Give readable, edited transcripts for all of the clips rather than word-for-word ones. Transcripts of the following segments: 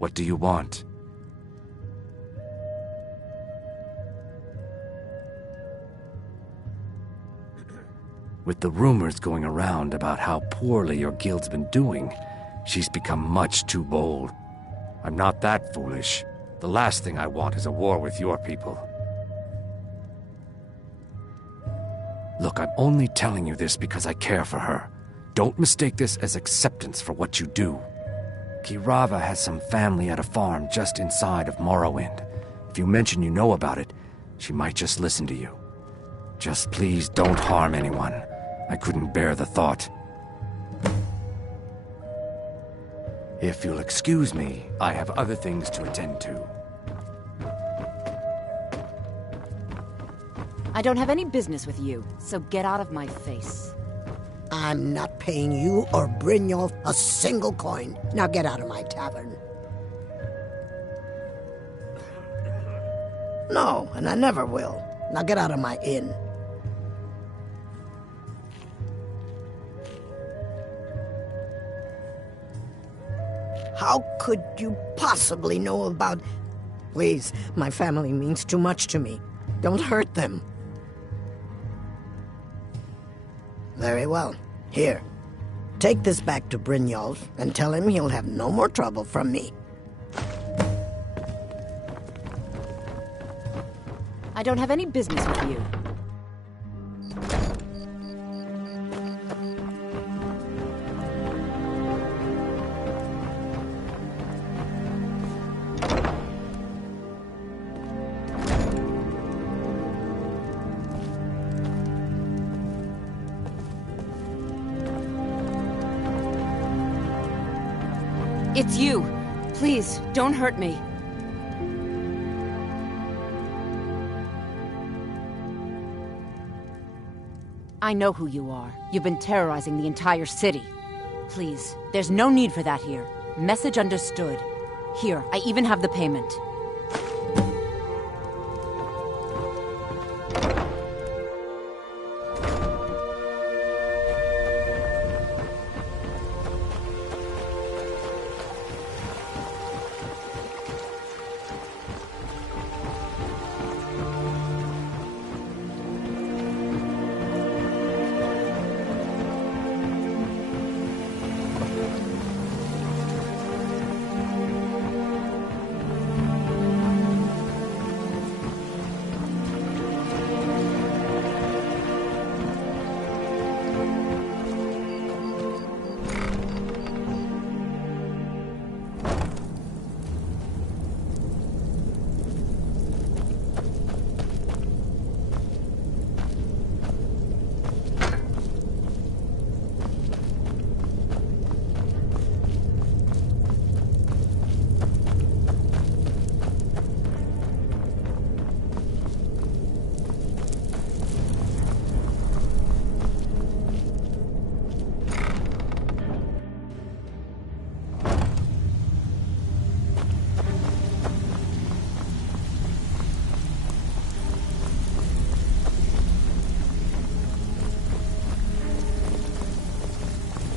What do you want? With the rumors going around about how poorly your guild's been doing, she's become much too bold. I'm not that foolish. The last thing I want is a war with your people. Look, I'm only telling you this because I care for her. Don't mistake this as acceptance for what you do. Kirava has some family at a farm just inside of Morrowind. If you mention you know about it, she might just listen to you. Just please don't harm anyone. I couldn't bear the thought. If you'll excuse me, I have other things to attend to. I don't have any business with you, so get out of my face. I'm not paying you or Brynjolf a single coin. Now get out of my tavern. No, and I never will. Now get out of my inn. How could you possibly know about... Please, my family means too much to me. Don't hurt them. Very well. Here. Take this back to Brynjolf and tell him he'll have no more trouble from me. I don't have any business with you. It's you. Please, don't hurt me. I know who you are. You've been terrorizing the entire city. Please, there's no need for that here. Message understood. Here, I even have the payment.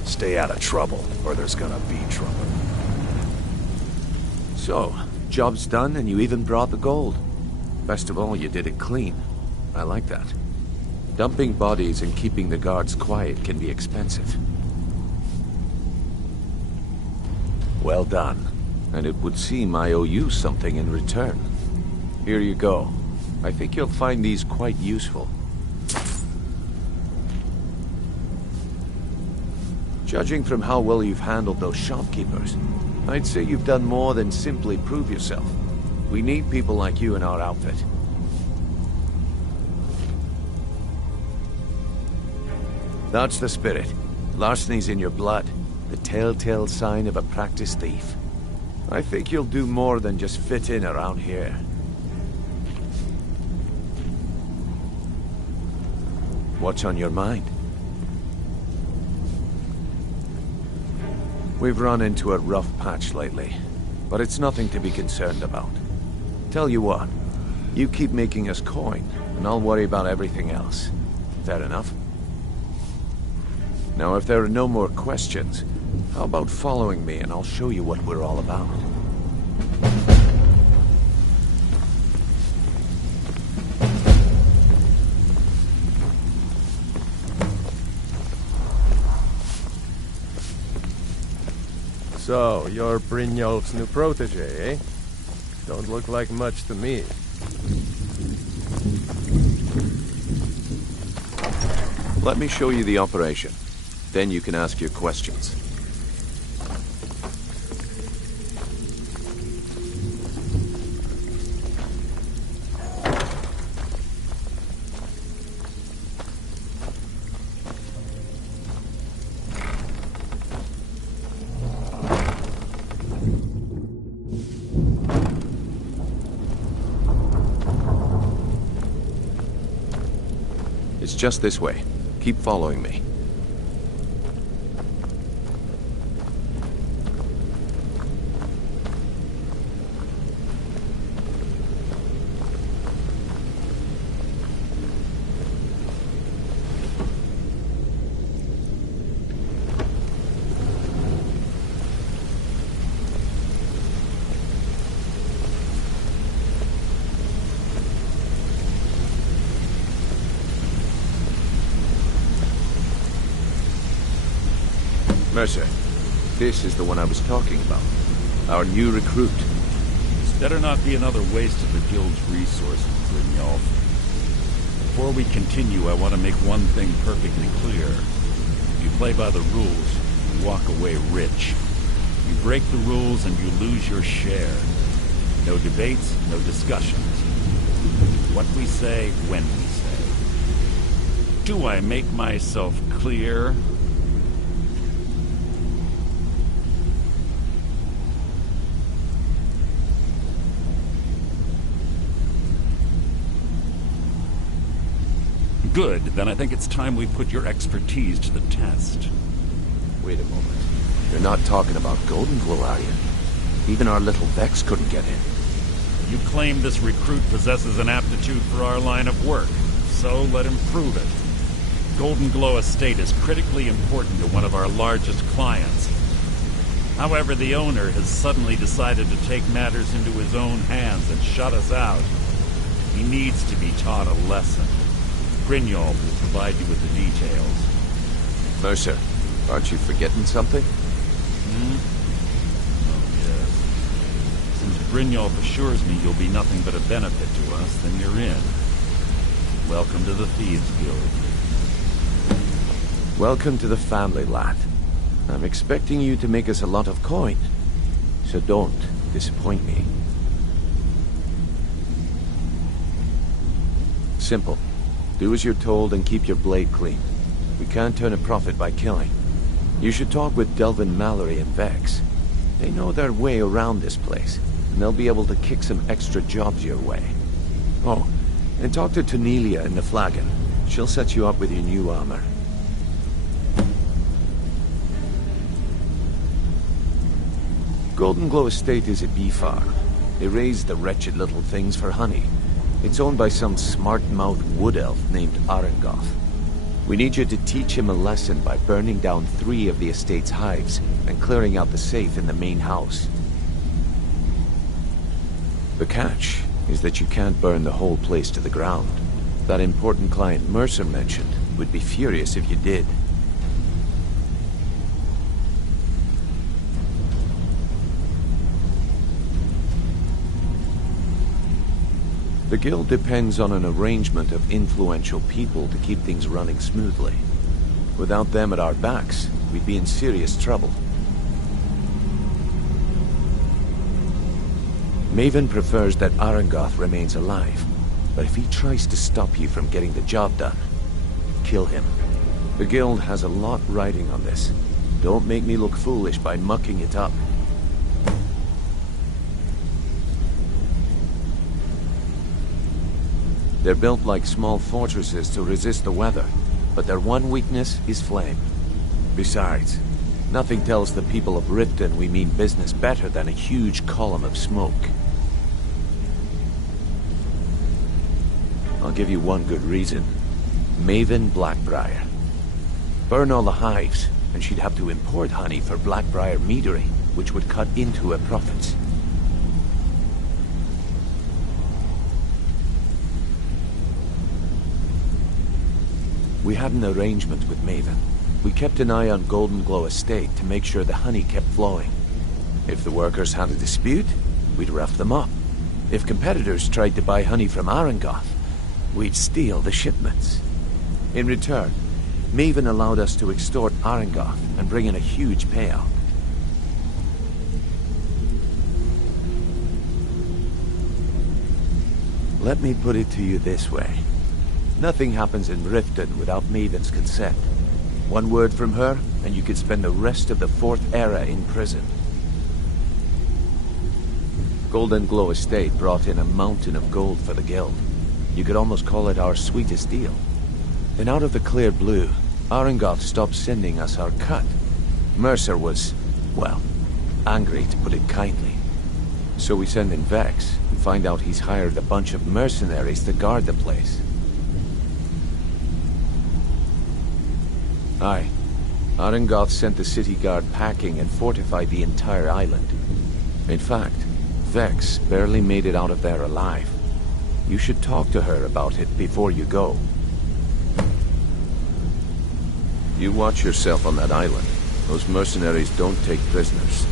Stay out of trouble, or there's gonna be trouble. So, job's done and you even brought the gold. Best of all, you did it clean. I like that. Dumping bodies and keeping the guards quiet can be expensive. Well done. And it would seem I owe you something in return. Here you go. I think you'll find these quite useful. Judging from how well you've handled those shopkeepers, I'd say you've done more than simply prove yourself. We need people like you in our outfit. That's the spirit. Larceny's in your blood, the telltale sign of a practiced thief. I think you'll do more than just fit in around here. What's on your mind? We've run into a rough patch lately, but it's nothing to be concerned about. Tell you what, you keep making us coin, and I'll worry about everything else. Fair enough? Now, if there are no more questions, how about following me and I'll show you what we're all about? So, you're Brynjolf's new protege, eh? Don't look like much to me. Let me show you the operation. Then you can ask your questions. It's just this way. Keep following me. Mercer, this is the one I was talking about. Our new recruit. This better not be another waste of the Guild's resources, Brynjolf. Before we continue, I want to make one thing perfectly clear. If you play by the rules, you walk away rich. You break the rules and you lose your share. No debates, no discussions. What we say, when we say. Do I make myself clear? Good, then I think it's time we put your expertise to the test. Wait a moment. You're not talking about Golden Glow, are you? Even our little Vex couldn't get in. You claim this recruit possesses an aptitude for our line of work, so let him prove it. Golden Glow Estate is critically important to one of our largest clients. However, the owner has suddenly decided to take matters into his own hands and shut us out. He needs to be taught a lesson. Brynjolf will provide you with the details. Mercer, aren't you forgetting something? Oh, yes. Since Brynjolf assures me you'll be nothing but a benefit to us, then you're in. Welcome to the Thieves Guild. Welcome to the family, lad. I'm expecting you to make us a lot of coin. So don't disappoint me. Simple. Do as you're told and keep your blade clean. We can't turn a profit by killing. You should talk with Delvin Mallory and Vex. They know their way around this place, and they'll be able to kick some extra jobs your way. Oh, and talk to Tonelia in the Flagon. She'll set you up with your new armor. Golden Glow Estate is a bee farm. They raise the wretched little things for honey. It's owned by some smart-mouthed wood elf named Arengoth. We need you to teach him a lesson by burning down 3 of the estate's hives and clearing out the safe in the main house. The catch is that you can't burn the whole place to the ground. That important client Mercer mentioned would be furious if you did. The Guild depends on an arrangement of influential people to keep things running smoothly. Without them at our backs, we'd be in serious trouble. Maven prefers that Arengoth remains alive, but if he tries to stop you from getting the job done, kill him. The Guild has a lot riding on this. Don't make me look foolish by mucking it up. They're built like small fortresses to resist the weather, but their one weakness is flame. Besides, nothing tells the people of Riften we mean business better than a huge column of smoke. I'll give you one good reason. Maven Blackbriar. Burn all the hives, and she'd have to import honey for Blackbriar meadery, which would cut into her profits. We had an arrangement with Maven. We kept an eye on Golden Glow Estate to make sure the honey kept flowing. If the workers had a dispute, we'd rough them up. If competitors tried to buy honey from Arangoth, we'd steal the shipments. In return, Maven allowed us to extort Arangoth and bring in a huge payout. Let me put it to you this way. Nothing happens in Riften without Maven's consent. One word from her, and you could spend the rest of the Fourth Era in prison. Golden Glow Estate brought in a mountain of gold for the guild. You could almost call it our sweetest deal. Then out of the clear blue, Arangoth stopped sending us our cut. Mercer was, well, angry to put it kindly. So we send in Vex and find out he's hired a bunch of mercenaries to guard the place. Aye. Arangoth sent the city guard packing and fortified the entire island. In fact, Vex barely made it out of there alive. You should talk to her about it before you go. You watch yourself on that island. Those mercenaries don't take prisoners.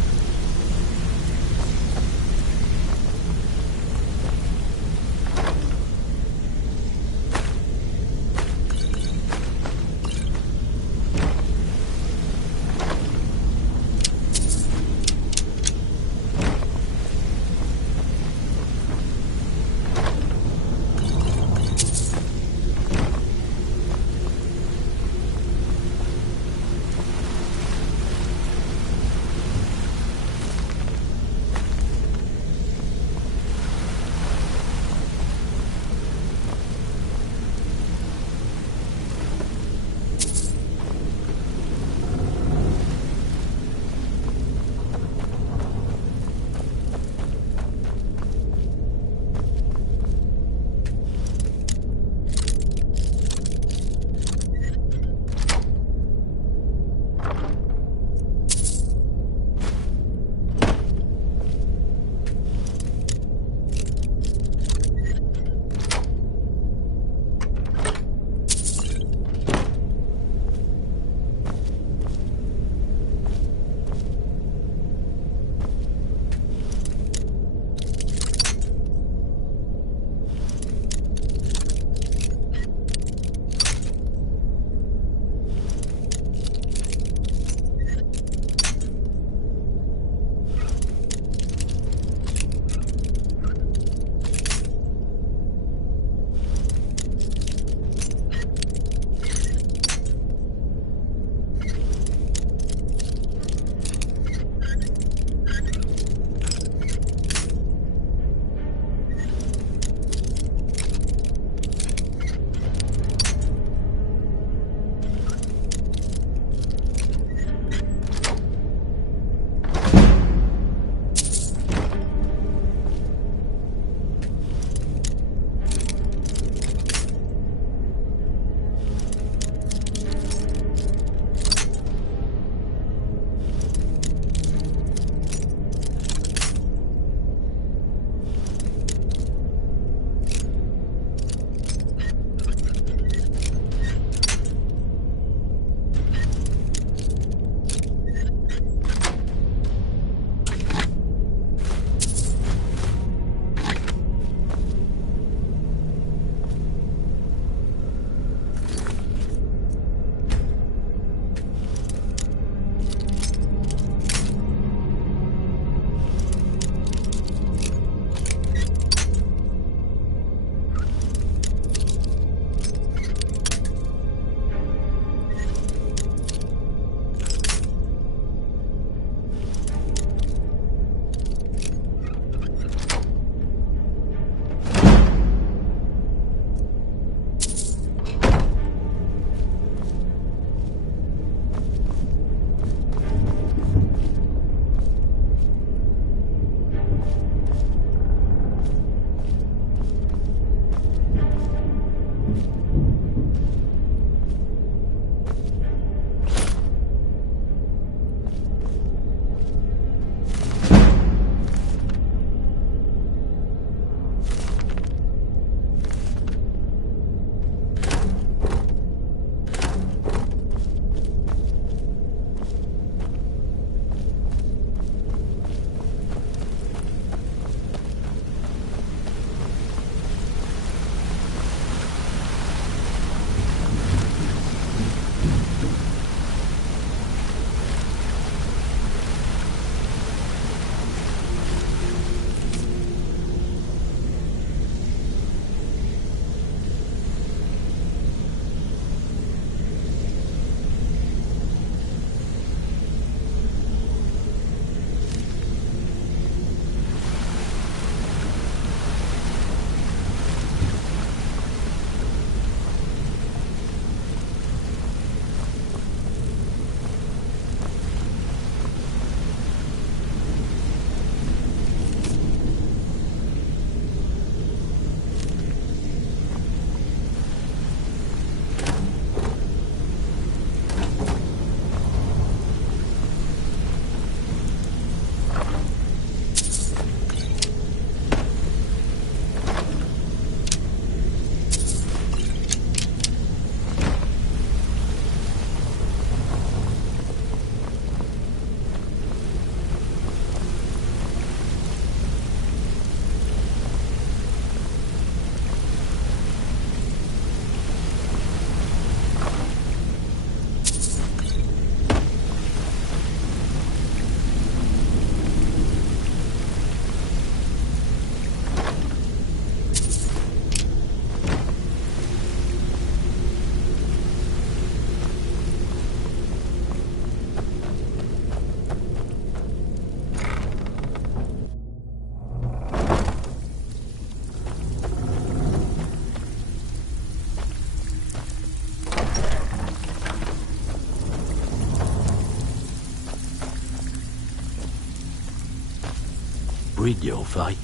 Brynjolf, eh?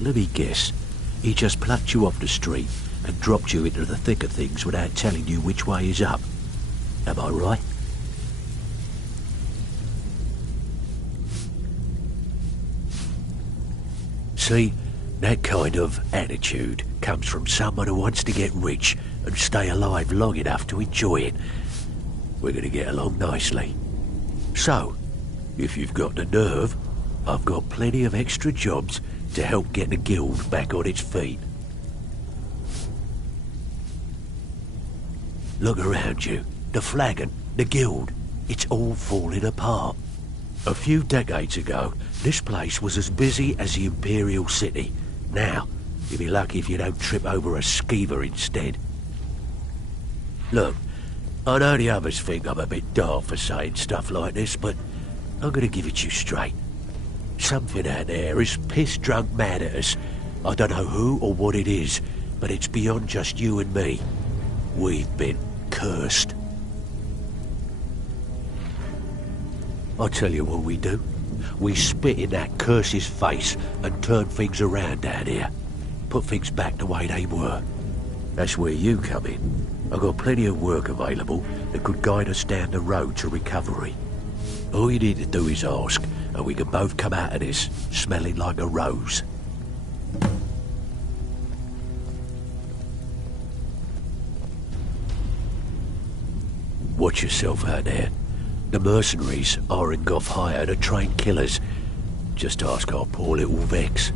Let me guess. He just plucked you off the street and dropped you into the thick of things without telling you which way is up. Am I right? See, that kind of attitude comes from someone who wants to get rich and stay alive long enough to enjoy it. We're going to get along nicely. So, if you've got the nerve, I've got plenty of extra jobs to help get the guild back on its feet. Look around you. The flagon, the guild, it's all falling apart. A few decades ago, this place was as busy as the Imperial City. Now, you'll be lucky if you don't trip over a skeever instead. Look, I know the others think I'm a bit daft for saying stuff like this, but I'm gonna give it to you straight. Something out there is piss-drunk mad at us. I don't know who or what it is, but it's beyond just you and me. We've been cursed. I'll tell you what we do. We spit in that curse's face and turn things around down here. Put things back the way they were. That's where you come in. I've got plenty of work available that could guide us down the road to recovery. All you need to do is ask, and we can both come out of this smelling like a rose. Watch yourself out there. The mercenaries Arengoff hired are trained killers. Just ask our poor little Vex.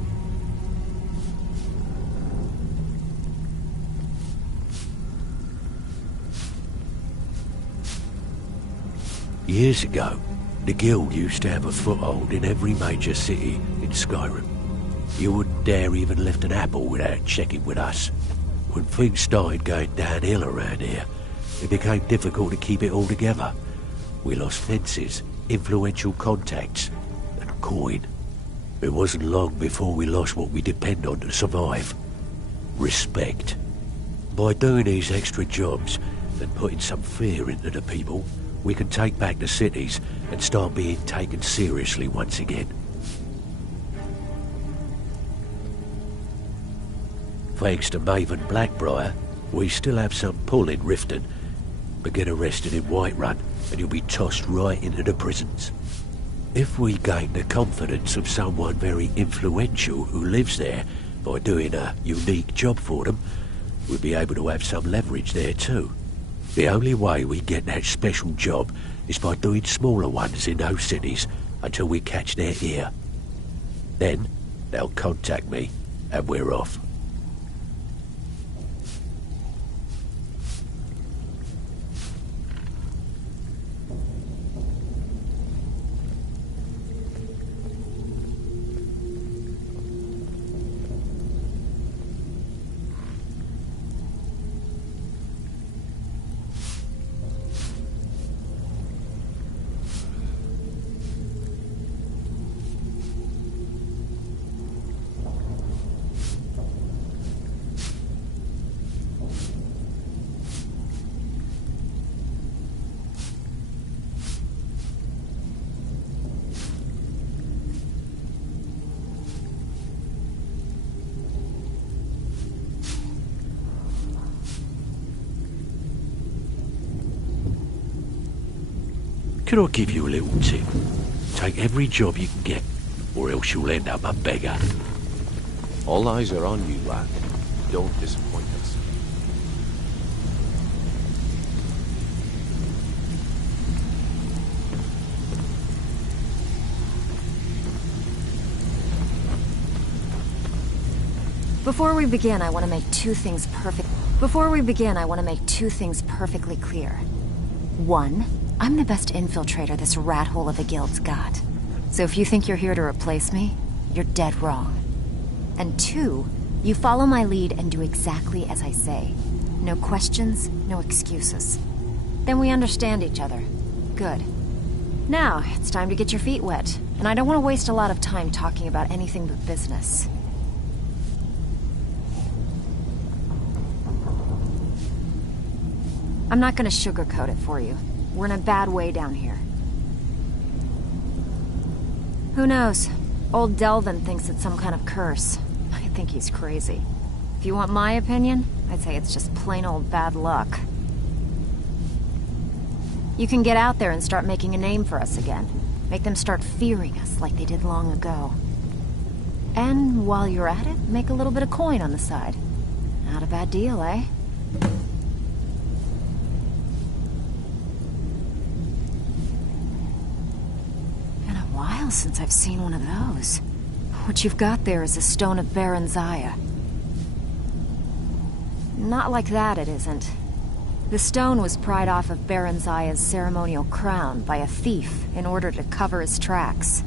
Years ago, the guild used to have a foothold in every major city in Skyrim. You wouldn't dare even lift an apple without checking with us. When things started going downhill around here, it became difficult to keep it all together. We lost fences, influential contacts, and coin. It wasn't long before we lost what we depend on to survive. Respect. By doing these extra jobs and putting some fear into the people, we can take back the cities and start being taken seriously once again. Thanks to Maven Blackbriar, we still have some pull in Riften, but get arrested in Whiterun and you'll be tossed right into the prisons. If we gain the confidence of someone very influential who lives there by doing a unique job for them, we'll be able to have some leverage there too. The only way we get that special job is by doing smaller ones in those cities until we catch their ear. Then they'll contact me and we're off. Can I give you a little tip? Take every job you can get, or else you'll end up a beggar. All eyes are on you, lad. Don't disappoint us. Before we begin, I want to make two things perfectly clear. One, I'm the best infiltrator this rat hole of a guild's got. So if you think you're here to replace me, you're dead wrong. And two, you follow my lead and do exactly as I say. No questions, no excuses. Then we understand each other. Good. Now, it's time to get your feet wet. And I don't want to waste a lot of time talking about anything but business. I'm not gonna sugarcoat it for you. We're in a bad way down here. Who knows? Old Delvin thinks it's some kind of curse. I think he's crazy. If you want my opinion, I'd say it's just plain old bad luck. You can get out there and start making a name for us again. Make them start fearing us like they did long ago. And while you're at it, make a little bit of coin on the side. Not a bad deal, eh? Been a while since I've seen one of those. What you've got there is a stone of Baron Zaya. Not like that, it isn't. The stone was pried off of Baron Zaya's ceremonial crown by a thief in order to cover his tracks.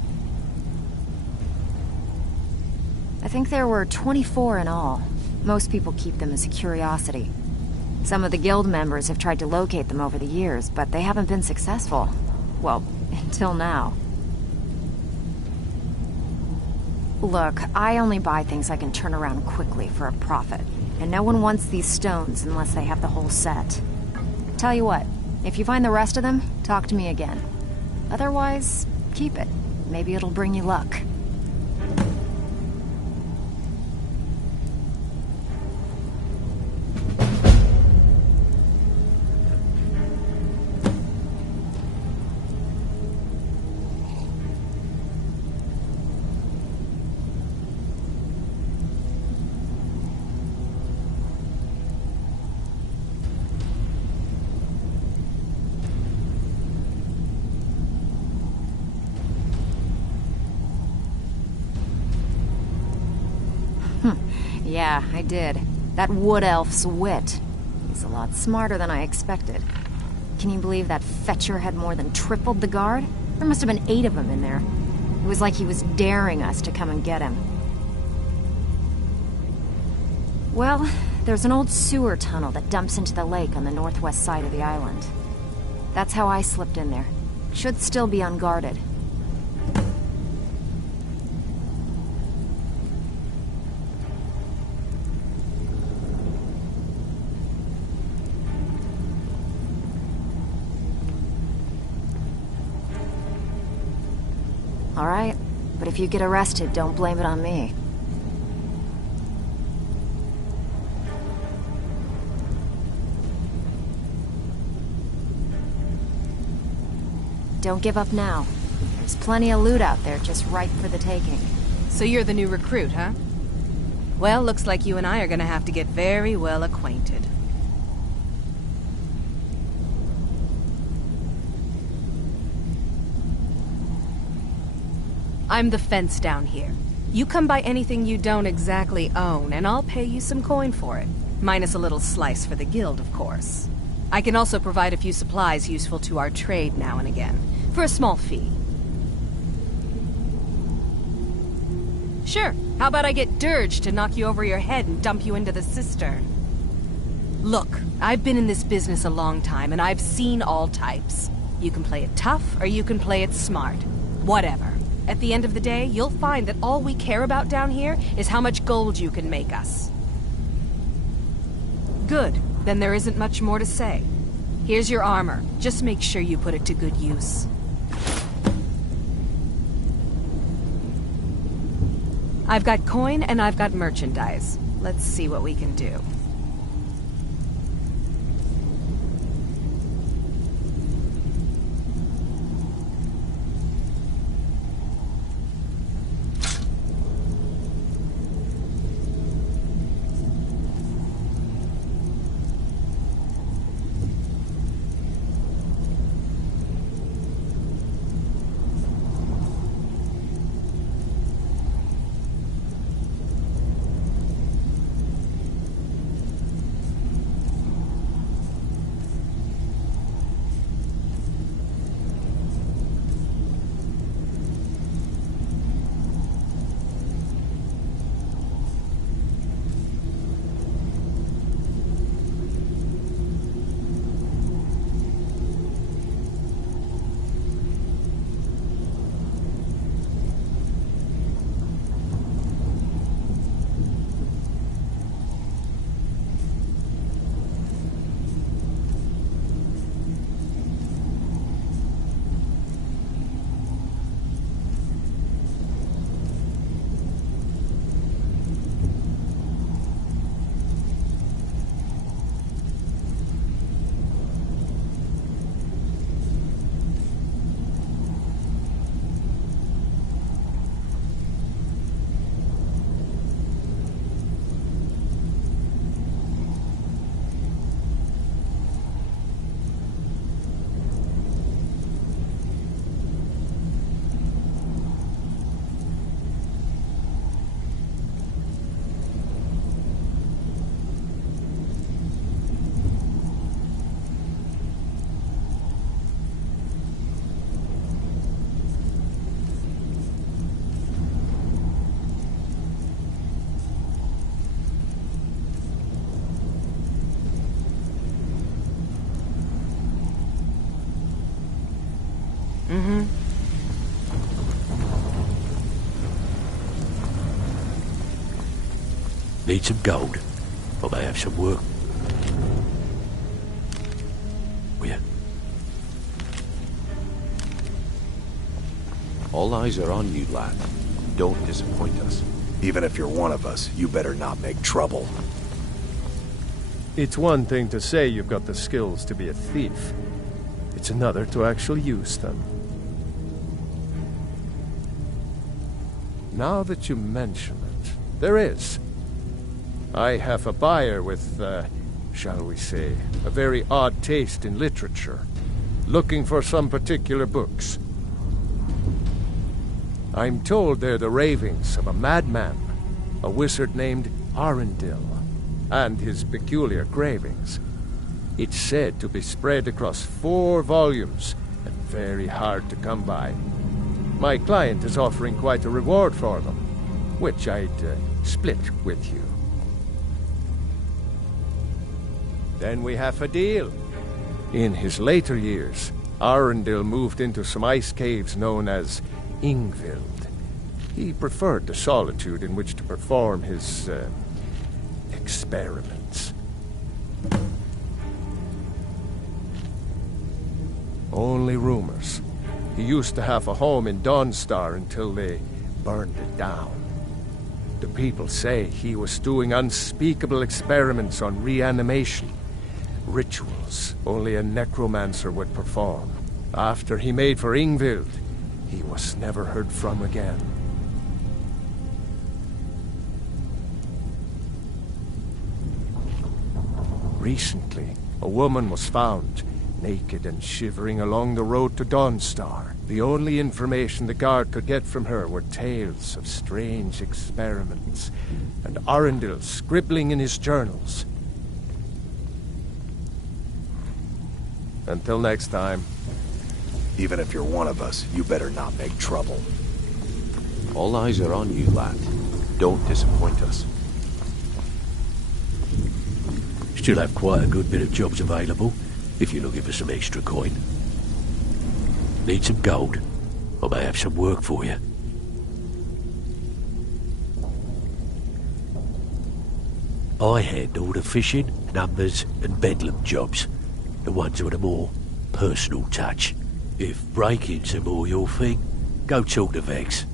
I think there were 24 in all. Most people keep them as a curiosity. Some of the guild members have tried to locate them over the years, but they haven't been successful. Well, until now. Look, I only buy things I can turn around quickly for a profit. And no one wants these stones unless they have the whole set. Tell you what, if you find the rest of them, talk to me again. Otherwise, keep it. Maybe it'll bring you luck. Yeah, I did. That wood elf's wit. He's a lot smarter than I expected. Can you believe that fetcher had more than tripled the guard? There must have been 8 of them in there. It was like he was daring us to come and get him. Well, there's an old sewer tunnel that dumps into the lake on the northwest side of the island. That's how I slipped in there. Should still be unguarded. All right, but if you get arrested, don't blame it on me. Don't give up now. There's plenty of loot out there just ripe for the taking. So you're the new recruit, huh? Well, looks like you and I are gonna have to get very well acquainted. I'm the fence down here. You come by anything you don't exactly own, and I'll pay you some coin for it. Minus a little slice for the guild, of course. I can also provide a few supplies useful to our trade now and again, for a small fee. Sure, how about I get Dirge to knock you over your head and dump you into the cistern? Look, I've been in this business a long time, and I've seen all types. You can play it tough, or you can play it smart. Whatever. At the end of the day, you'll find that all we care about down here is how much gold you can make us. Good. Then there isn't much more to say. Here's your armor. Just make sure you put it to good use. I've got coin and I've got merchandise. Let's see what we can do. Need some gold? I may have some work. Yeah. All eyes are on you, lad. Don't disappoint us. Even if you're one of us, you better not make trouble. It's one thing to say you've got the skills to be a thief. It's another to actually use them. Now that you mention it, there is. I have a buyer with, shall we say, a very odd taste in literature, looking for some particular books. I'm told they're the ravings of a madman, a wizard named Arundel, and his peculiar cravings. It's said to be spread across 4 volumes and very hard to come by. My client is offering quite a reward for them, which I'd split with you. Then we have a deal. In his later years, Arundel moved into some ice caves known as Ingvild. He preferred the solitude in which to perform his experiments. Only rumors. He used to have a home in Dawnstar until they burned it down. The people say he was doing unspeakable experiments on reanimation, rituals only a necromancer would perform. After he made for Ingvild, he was never heard from again. Recently, a woman was found, naked and shivering along the road to Dawnstar. The only information the guard could get from her were tales of strange experiments, and Arundel scribbling in his journals. Until next time. Even if you're one of us, you better not make trouble. All eyes are on you, lad. Don't disappoint us. Still have quite a good bit of jobs available, if you're looking for some extra coin. Need some gold? I may have some work for you. I handle the fishing, numbers, and bedlam jobs. The ones with a more personal touch. If break-ins are more your thing, go talk to Vex.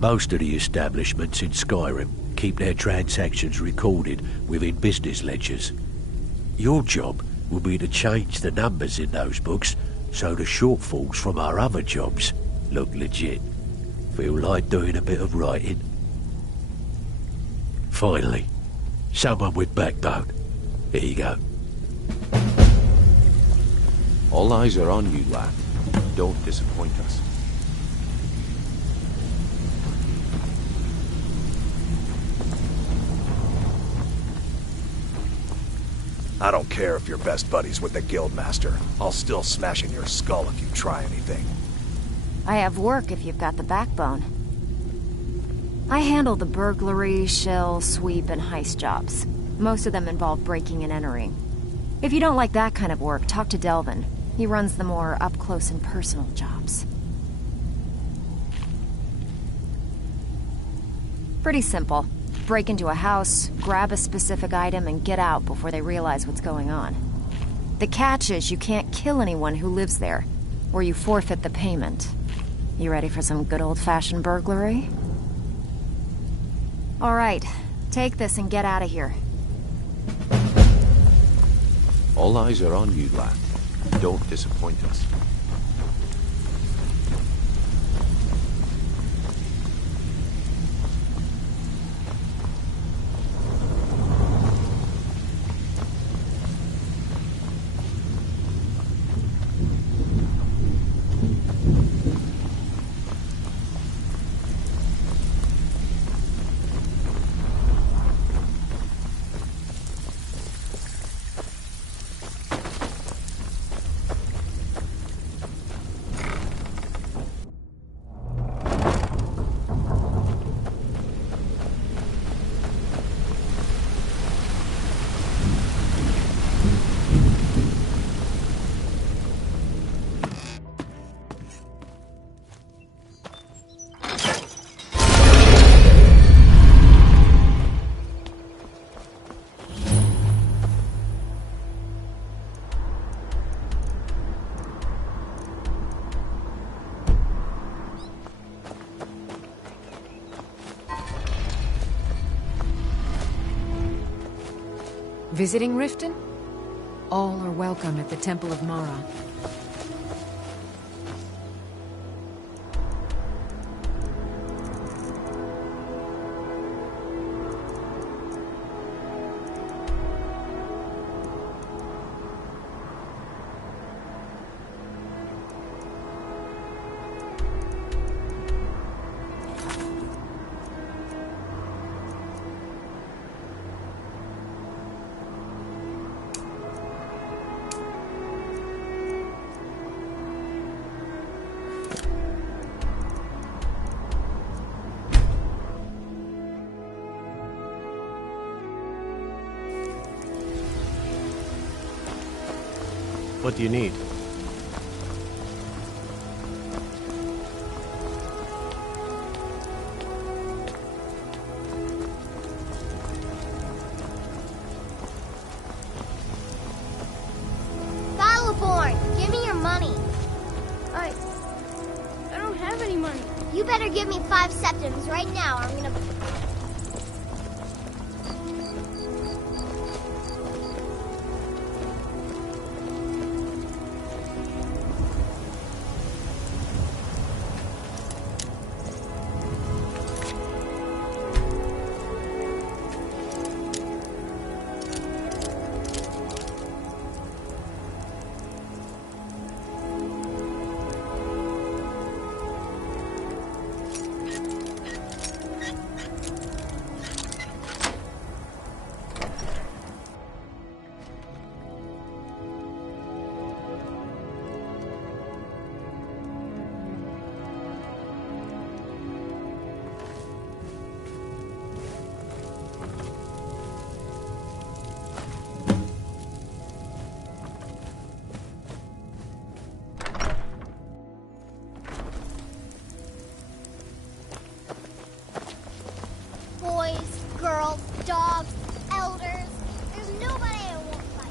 Most of the establishments in Skyrim keep their transactions recorded within business ledgers. Your job will be to change the numbers in those books so the shortfalls from our other jobs look legit. Feel like doing a bit of writing? Finally, someone with backbone. Here you go. All eyes are on you, lad. Don't disappoint us. I don't care if you're best buddies with the Guildmaster. I'll still smash in your skull if you try anything. I have work if you've got the backbone. I handle the burglary, shell, sweep, and heist jobs. Most of them involve breaking and entering. If you don't like that kind of work, talk to Delvin. He runs the more up-close and personal jobs. Pretty simple. Break into a house, grab a specific item, and get out before they realize what's going on. The catch is you can't kill anyone who lives there, or you forfeit the payment. You ready for some good old-fashioned burglary? All right, take this and get out of here. All eyes are on you, lad. Don't disappoint us. Visiting Riften? All are welcome at the Temple of Mara. What do you need? Battleborn, give me your money. I don't have any money. You better give me 5 septims right now, or I'm gonna... Boys, girls, dogs, elders. There's nobody I won't fight.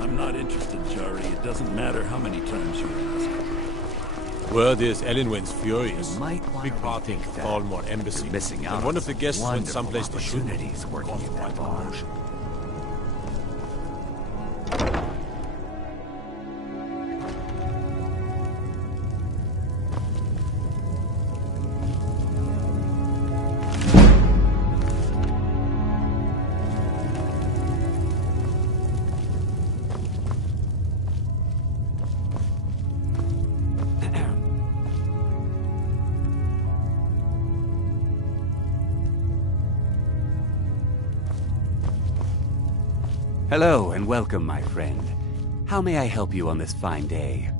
I'm not interested, Jari. It doesn't matter how many times you ask. Word is Elenwen's furious. You might want Big to party rethink at the that. Balmore embassy. Missing out and one on of the some guests went wonderful someplace to shoot. opportunities working in that bar. Hello and welcome, my friend. How may I help you on this fine day?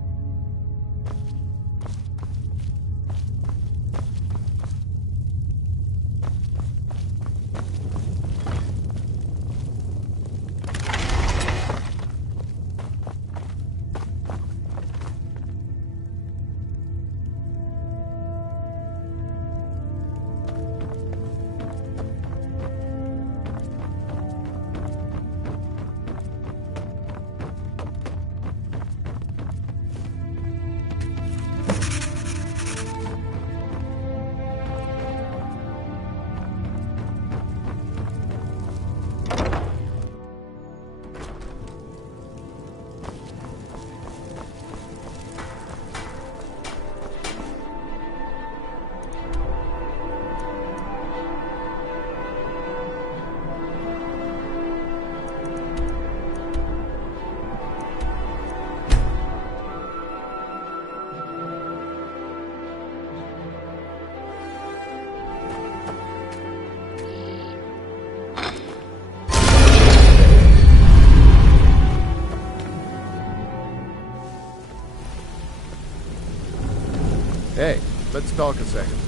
Hey, let's talk a second.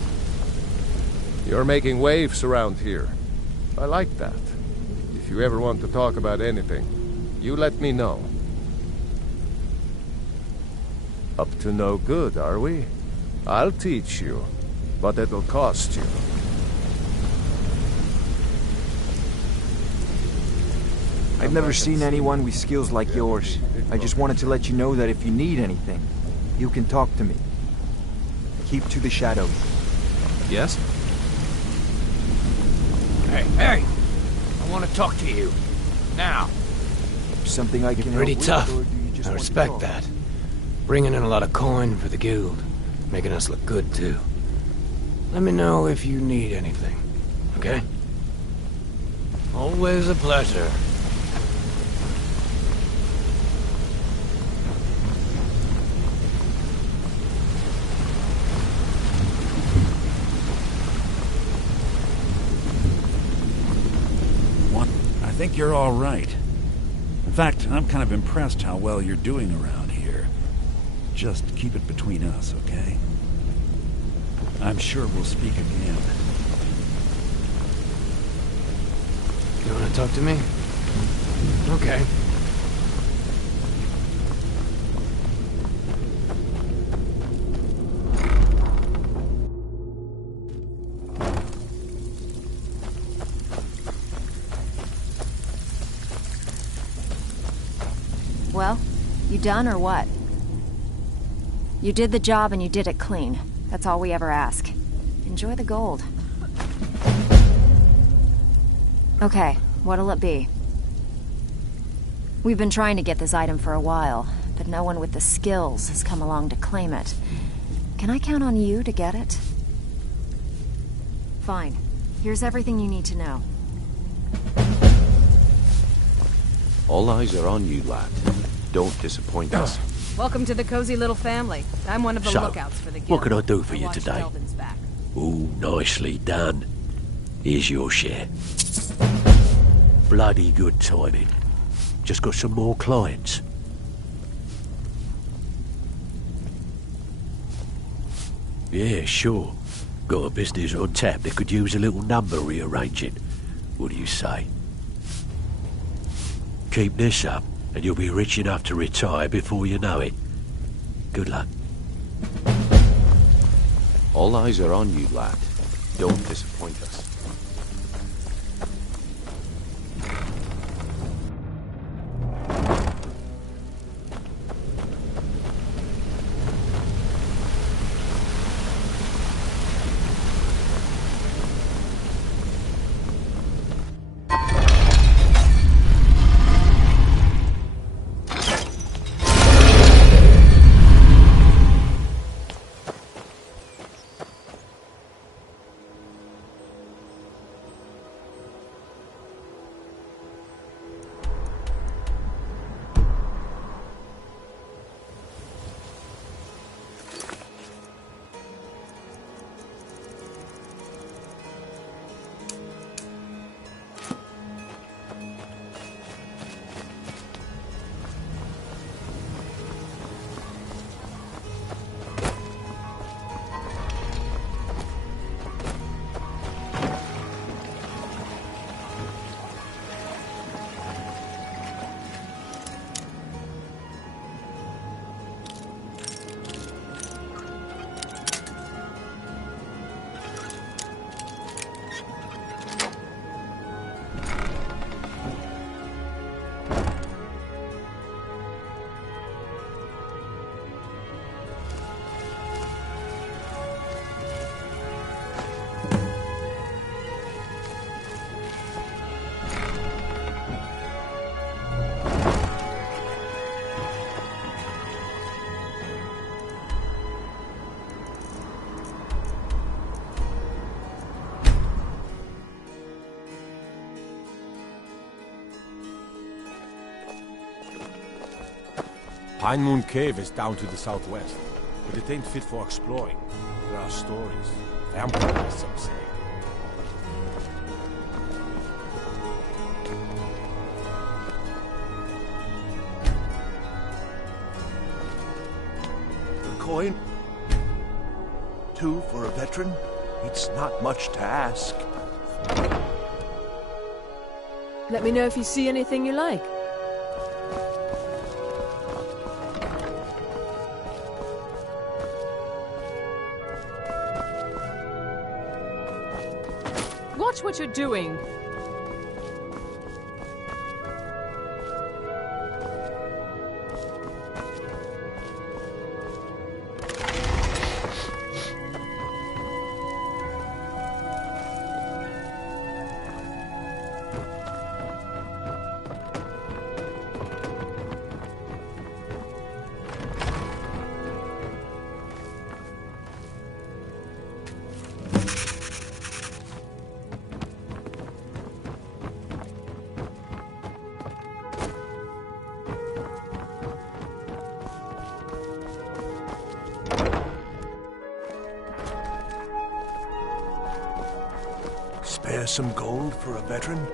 You're making waves around here. I like that. If you ever want to talk about anything, you let me know. Up to no good, are we? I'll teach you, but it'll cost you. I've never seen anyone with skills like yours. I just wanted to let you know that if you need anything, you can talk to me. Keep to the shadows. Yes? Hey! I want to talk to you. Now. Something I can Pretty help tough. with, or do you just I want to respect talk? that. Bringing in a lot of coin for the guild. Making us look good, too. Let me know if you need anything. Okay? Always a pleasure. I think you're all right. In fact, I'm kind of impressed how well you're doing around here. Just keep it between us, okay? I'm sure we'll speak again. You want to talk to me? Okay. Well, you done or what? You did the job and you did it clean. That's all we ever ask. Enjoy the gold. Okay, what'll it be? We've been trying to get this item for a while, but no one with the skills has come along to claim it. Can I count on you to get it? Fine. Here's everything you need to know. All eyes are on you, lad. Don't disappoint us. Welcome to the cozy little family. I'm one of the So, lookouts for the guild. what can I do for you watch today? Delvin's back. Ooh, nicely done. Here's your share. Bloody good timing. Just got some more clients. Yeah, sure. Got a business on tap that could use a little number rearranging. What do you say? Keep this up, and you'll be rich enough to retire before you know it. Good luck. All eyes are on you, lad. Don't disappoint us. Pine Moon Cave is down to the southwest, but it ain't fit for exploring. There are stories. Vampires, some say. A coin? 2 for a veteran? It's not much to ask. Let me know if you see anything you like. Watch what you're doing. Spare some gold for a veteran?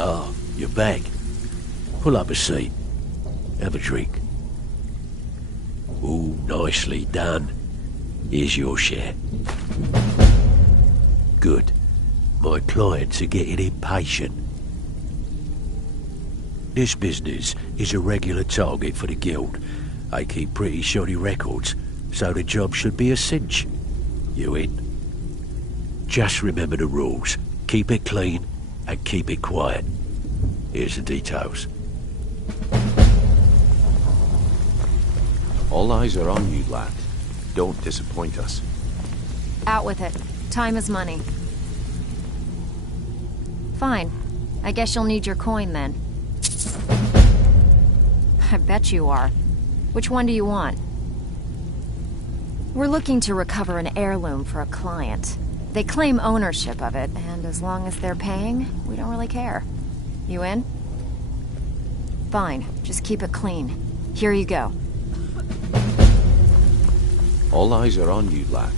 Oh, you're back. Pull up a seat. Have a drink. Ooh, nicely done. Here's your share. Good. My clients are getting impatient. This business is a regular target for the guild. I keep pretty shoddy records, so the job should be a cinch. You in? Just remember the rules. Keep it clean and keep it quiet. Here's the details. All eyes are on you, lad. Don't disappoint us. Out with it. Time is money. Fine. I guess you'll need your coin then. I bet you are. Which one do you want? We're looking to recover an heirloom for a client. They claim ownership of it, and as long as they're paying, we don't really care. You in? Fine. Just keep it clean. Here you go. All eyes are on you, lad.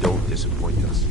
Don't disappoint us.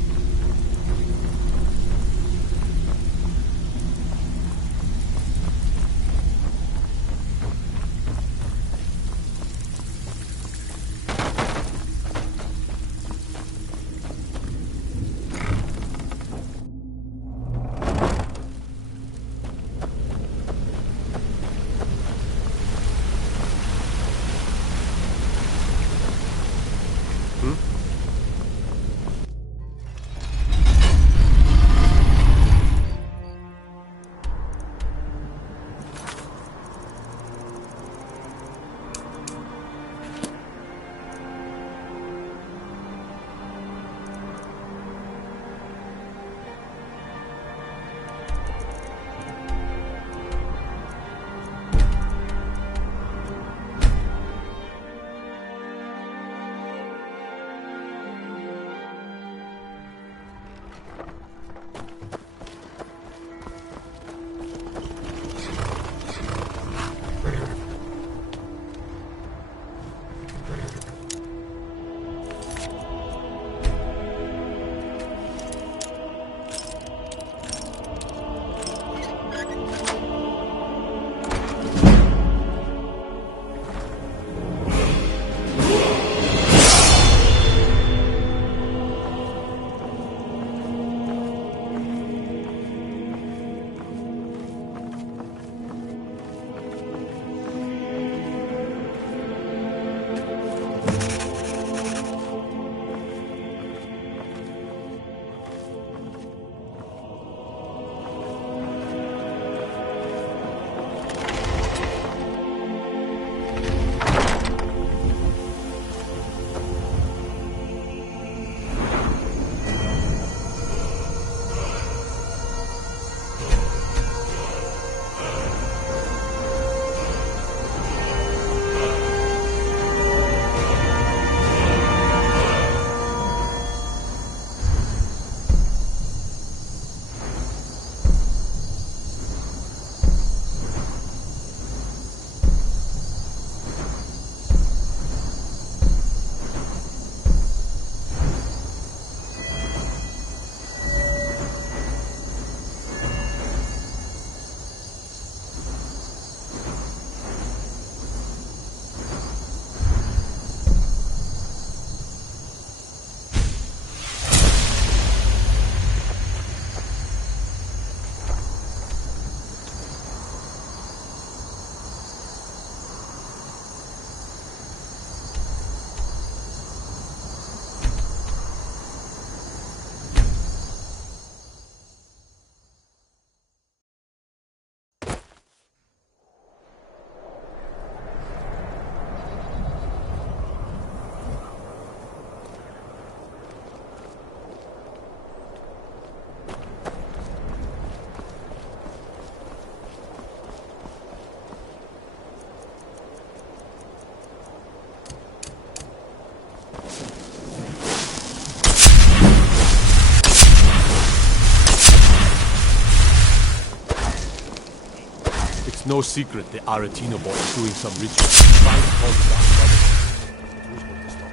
It's no secret the Aretino boy is doing some ritual. Trying to call the dark brothers. Who's going to stop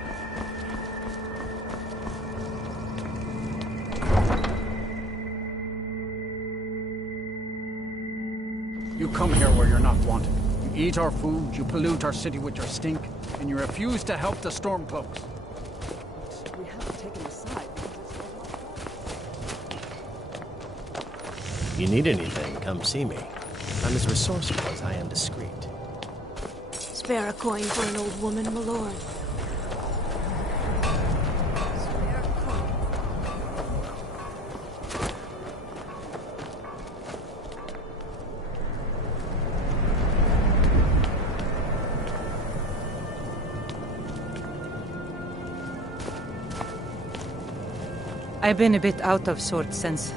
it? You come here where you're not wanted. You eat our food, you pollute our city with your stink, and you refuse to help the Stormcloaks. We haven't taken a side. You need anything, come see me. I'm as resourceful as I am discreet. Spare a coin for an old woman, my lord. Spare a coin. I've been a bit out of sorts since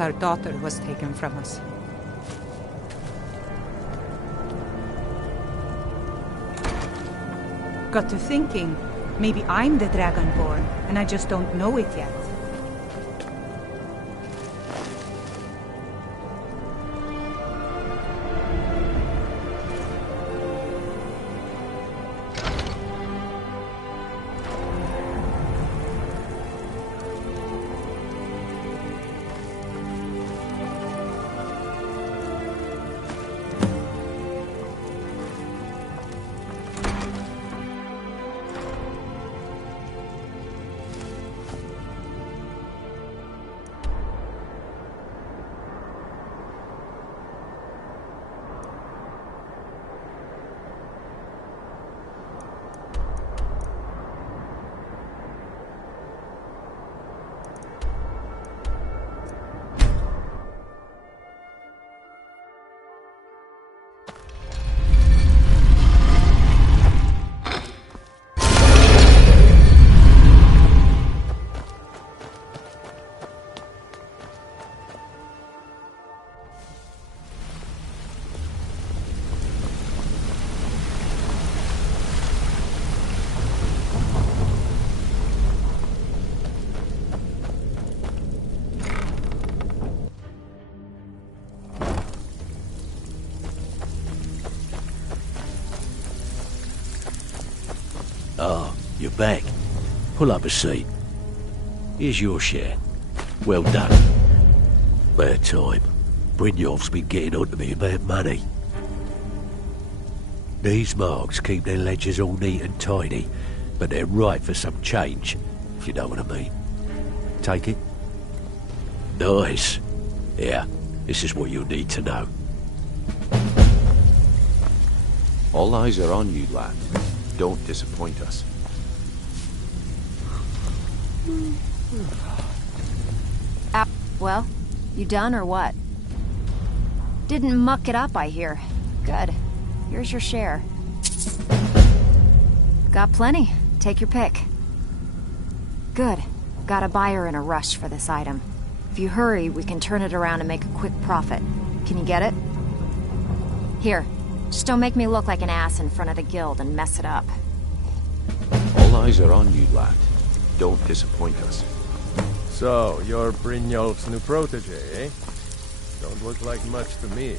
our daughter was taken from us. Got to thinking, maybe I'm the Dragonborn, and I just don't know it yet. Ah, you're back. Pull up a seat. Here's your share. Well done. Bad time. Brynjolf's been getting on to me about money. These marks keep their ledgers all neat and tidy, but they're ripe for some change, if you know what I mean. Take it? Nice. Yeah, this is what you'll need to know. All eyes are on you, lad. Don't disappoint us. Well, you done or what? Didn't muck it up, I hear. Good. Here's your share. Got plenty. Take your pick. Good. Got a buyer in a rush for this item. If you hurry, we can turn it around and make a quick profit. Can you get it? Here. Just don't make me look like an ass in front of the guild and mess it up. All eyes are on you, lad. Don't disappoint us. So, you're Brynjolf's new protege, eh? Don't look like much to me.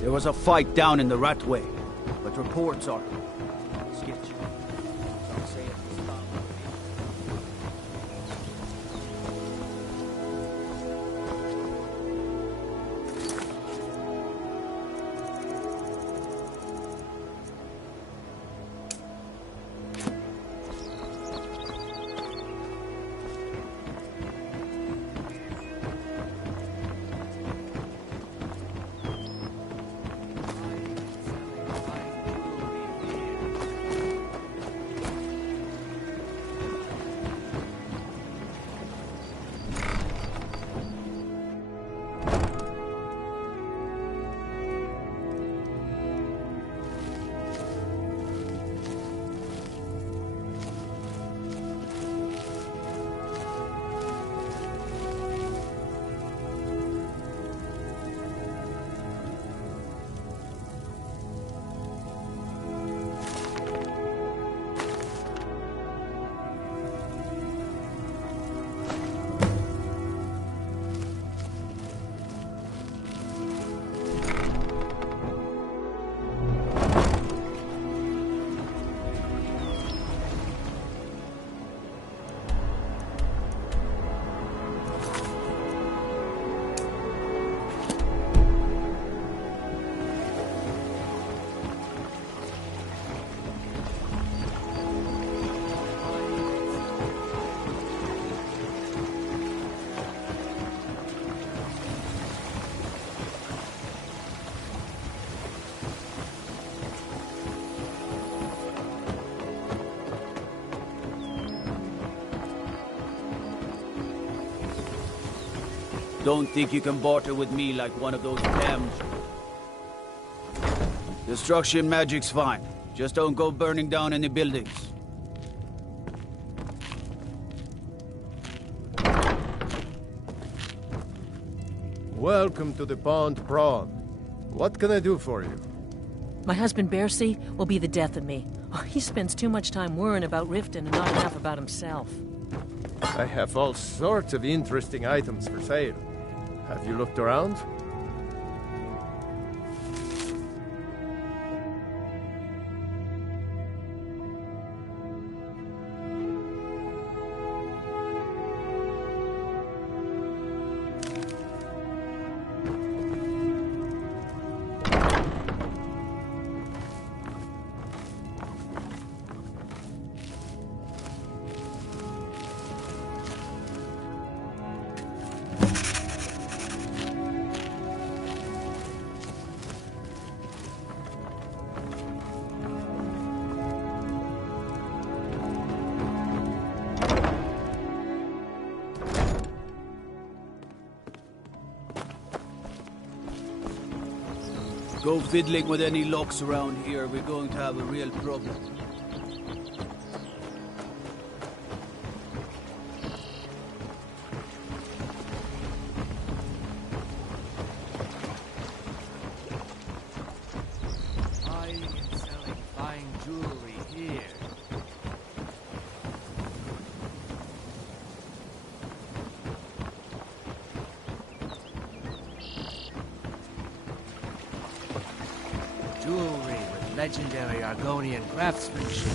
There was a fight down in the Ratway, but reports are sketchy. Some say it was found. Don't think you can barter with me like one of those damn... Destruction magic's fine. Just don't go burning down any buildings. Welcome to the Pond Prawn. What can I do for you? My husband Bercy will be the death of me. Oh, he spends too much time worrying about Riften and not enough about himself. I have all sorts of interesting items for sale. Have you looked around? Go fiddling with any locks around here, we're going to have a real problem. Buying and selling fine jewelry here. Jewelry with legendary Argonian craftsmanship.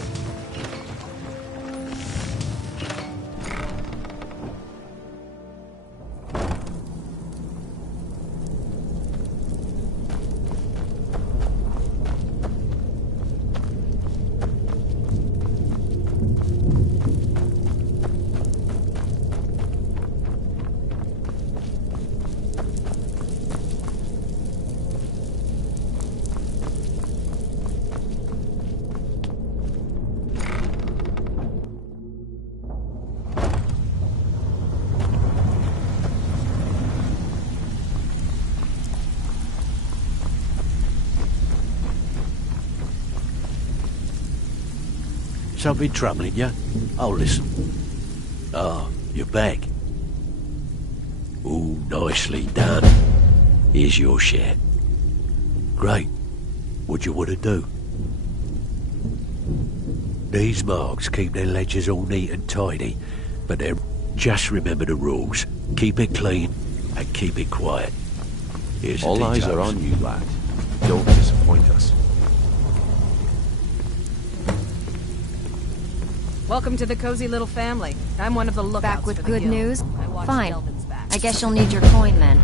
Something troubling you? Oh, listen. Oh, you're back. Ooh, nicely done. Here's your share. Great. What you want to do? These marks keep their ledgers all neat and tidy, but they're... Just remember the rules. Keep it clean and keep it quiet. Here's the All eyes details. are on you, lad. Don't disappoint us. Welcome to the cozy little family. I'm one of the lookouts Back with for the good guild. news? I watched Fine. Delvin's back. I guess you'll need your coin then.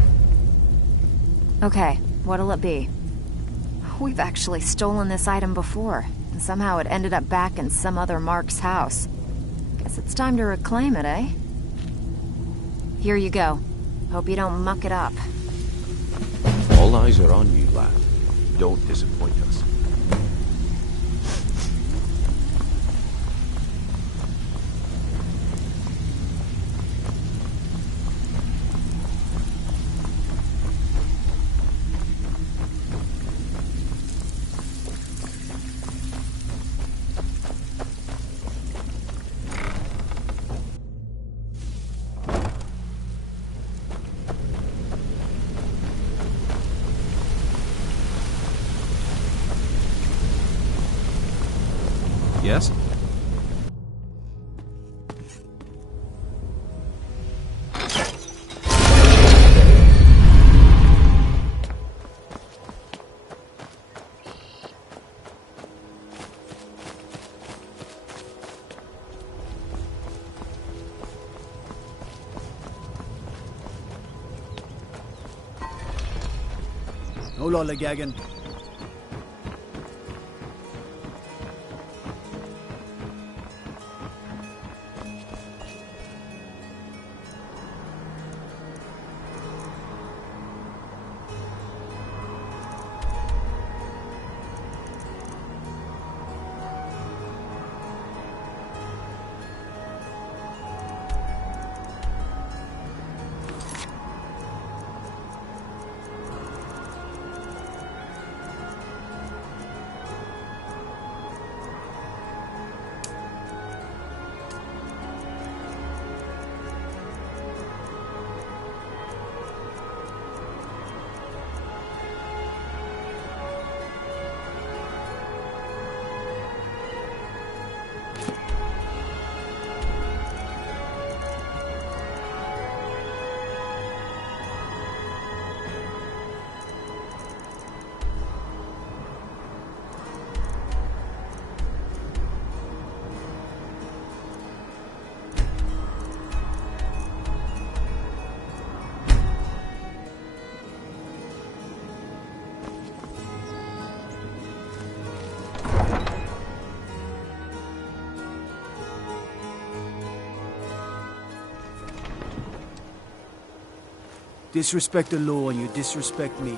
Okay, what'll it be? We've actually stolen this item before, and somehow it ended up back in some other Mark's house. Guess it's time to reclaim it, eh? Here you go. Hope you don't muck it up. All eyes are on you, lad. Don't disappoint us. Yes? No lollygagging. Disrespect the law and you disrespect me.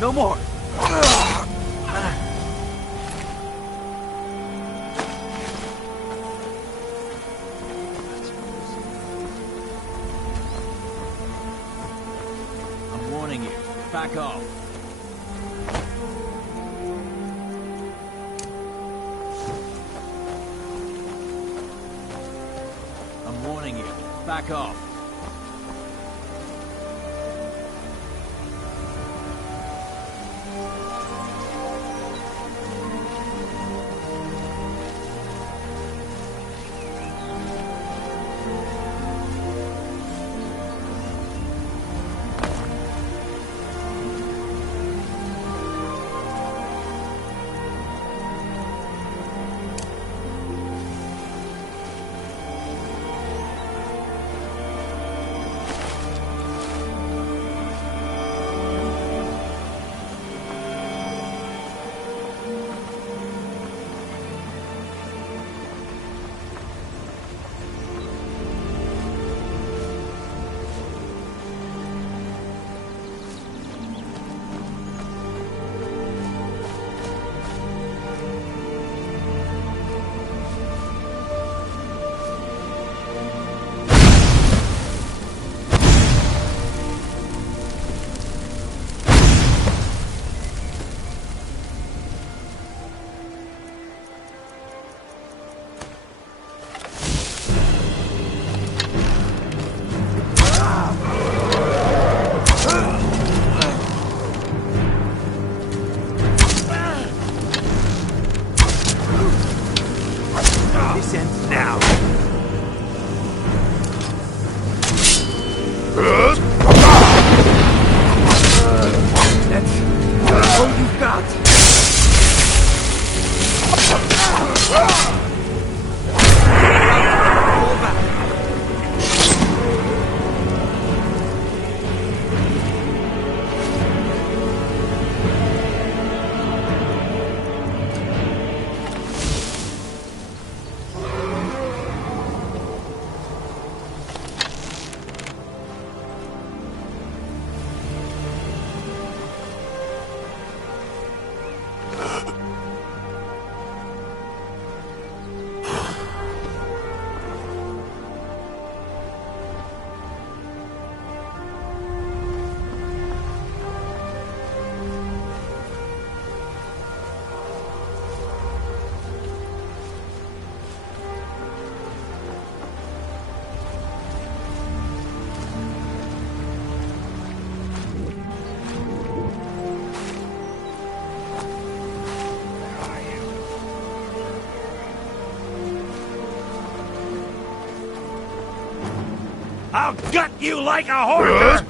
No more! I'm warning you. Back off. I'm warning you. Back off. I'll gut you like a horse!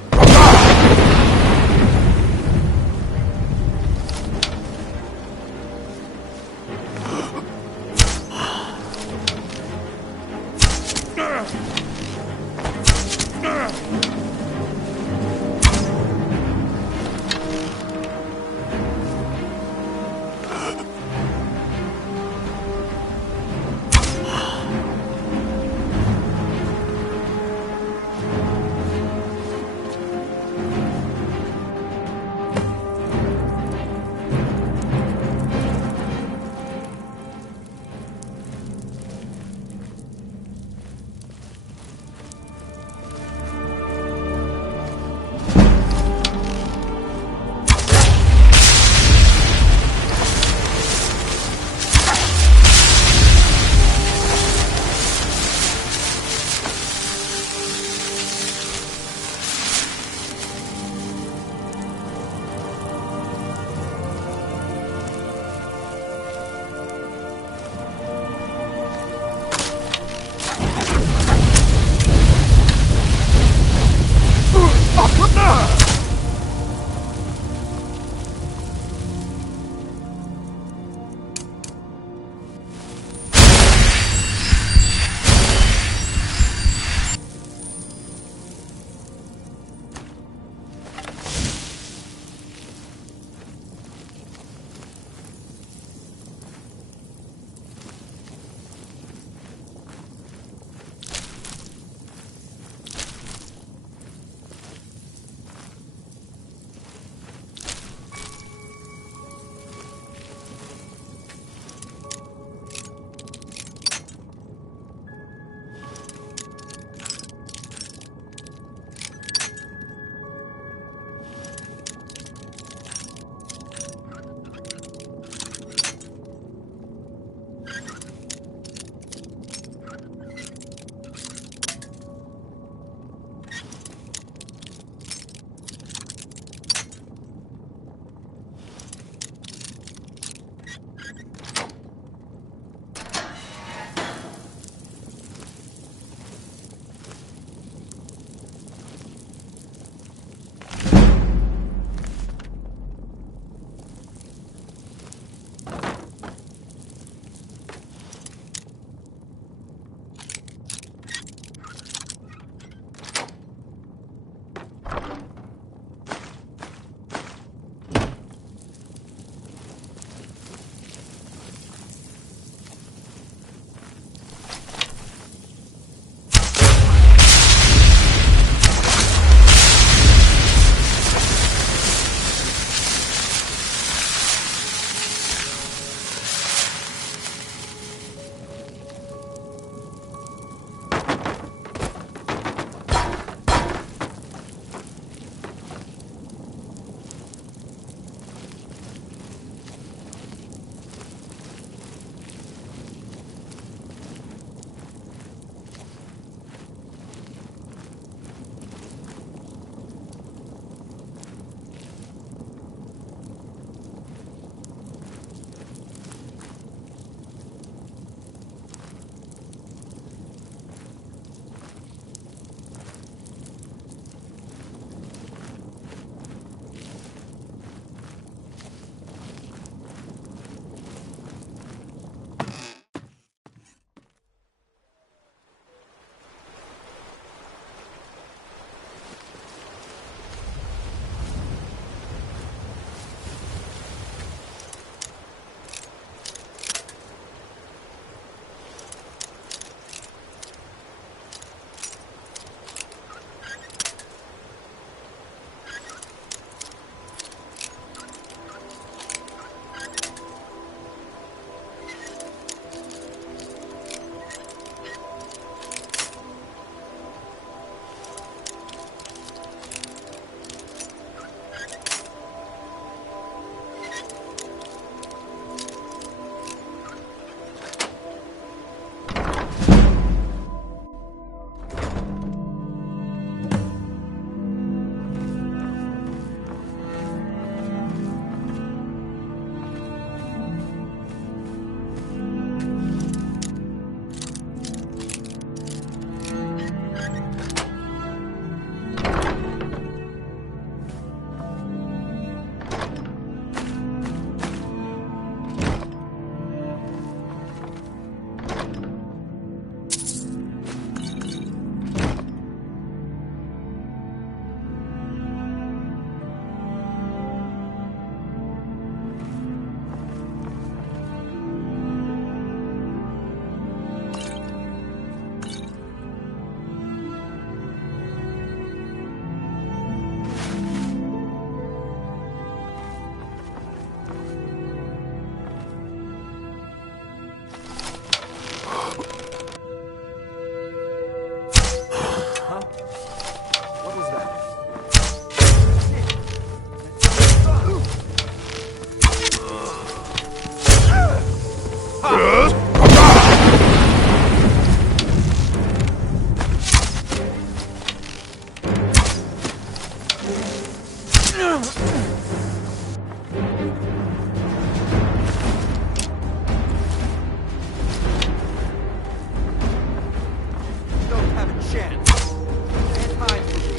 chance. Stand high for me.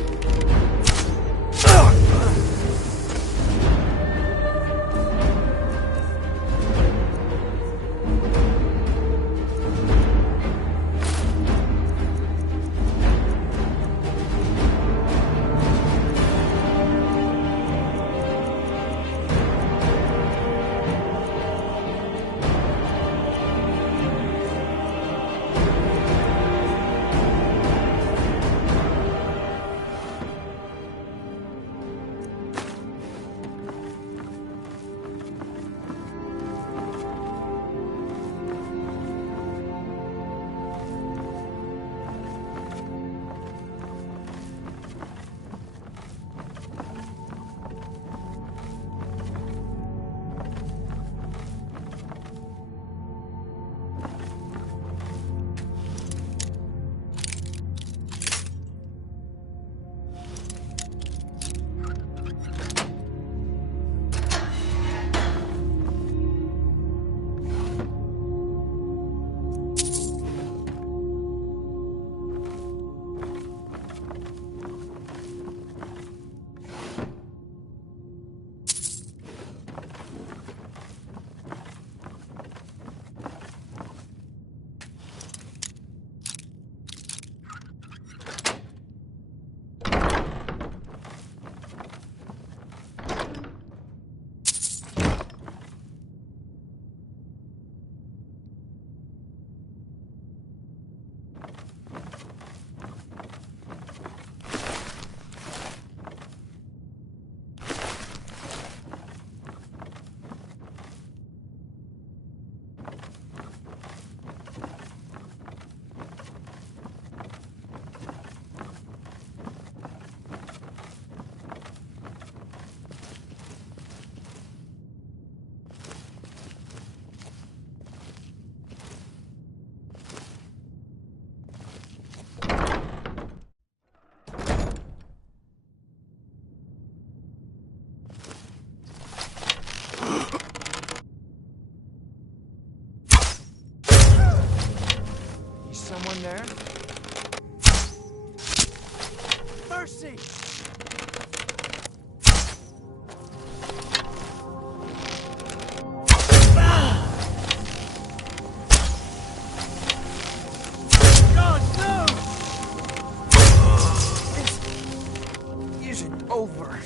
Someone there? Mercy! God, no! This isn't over.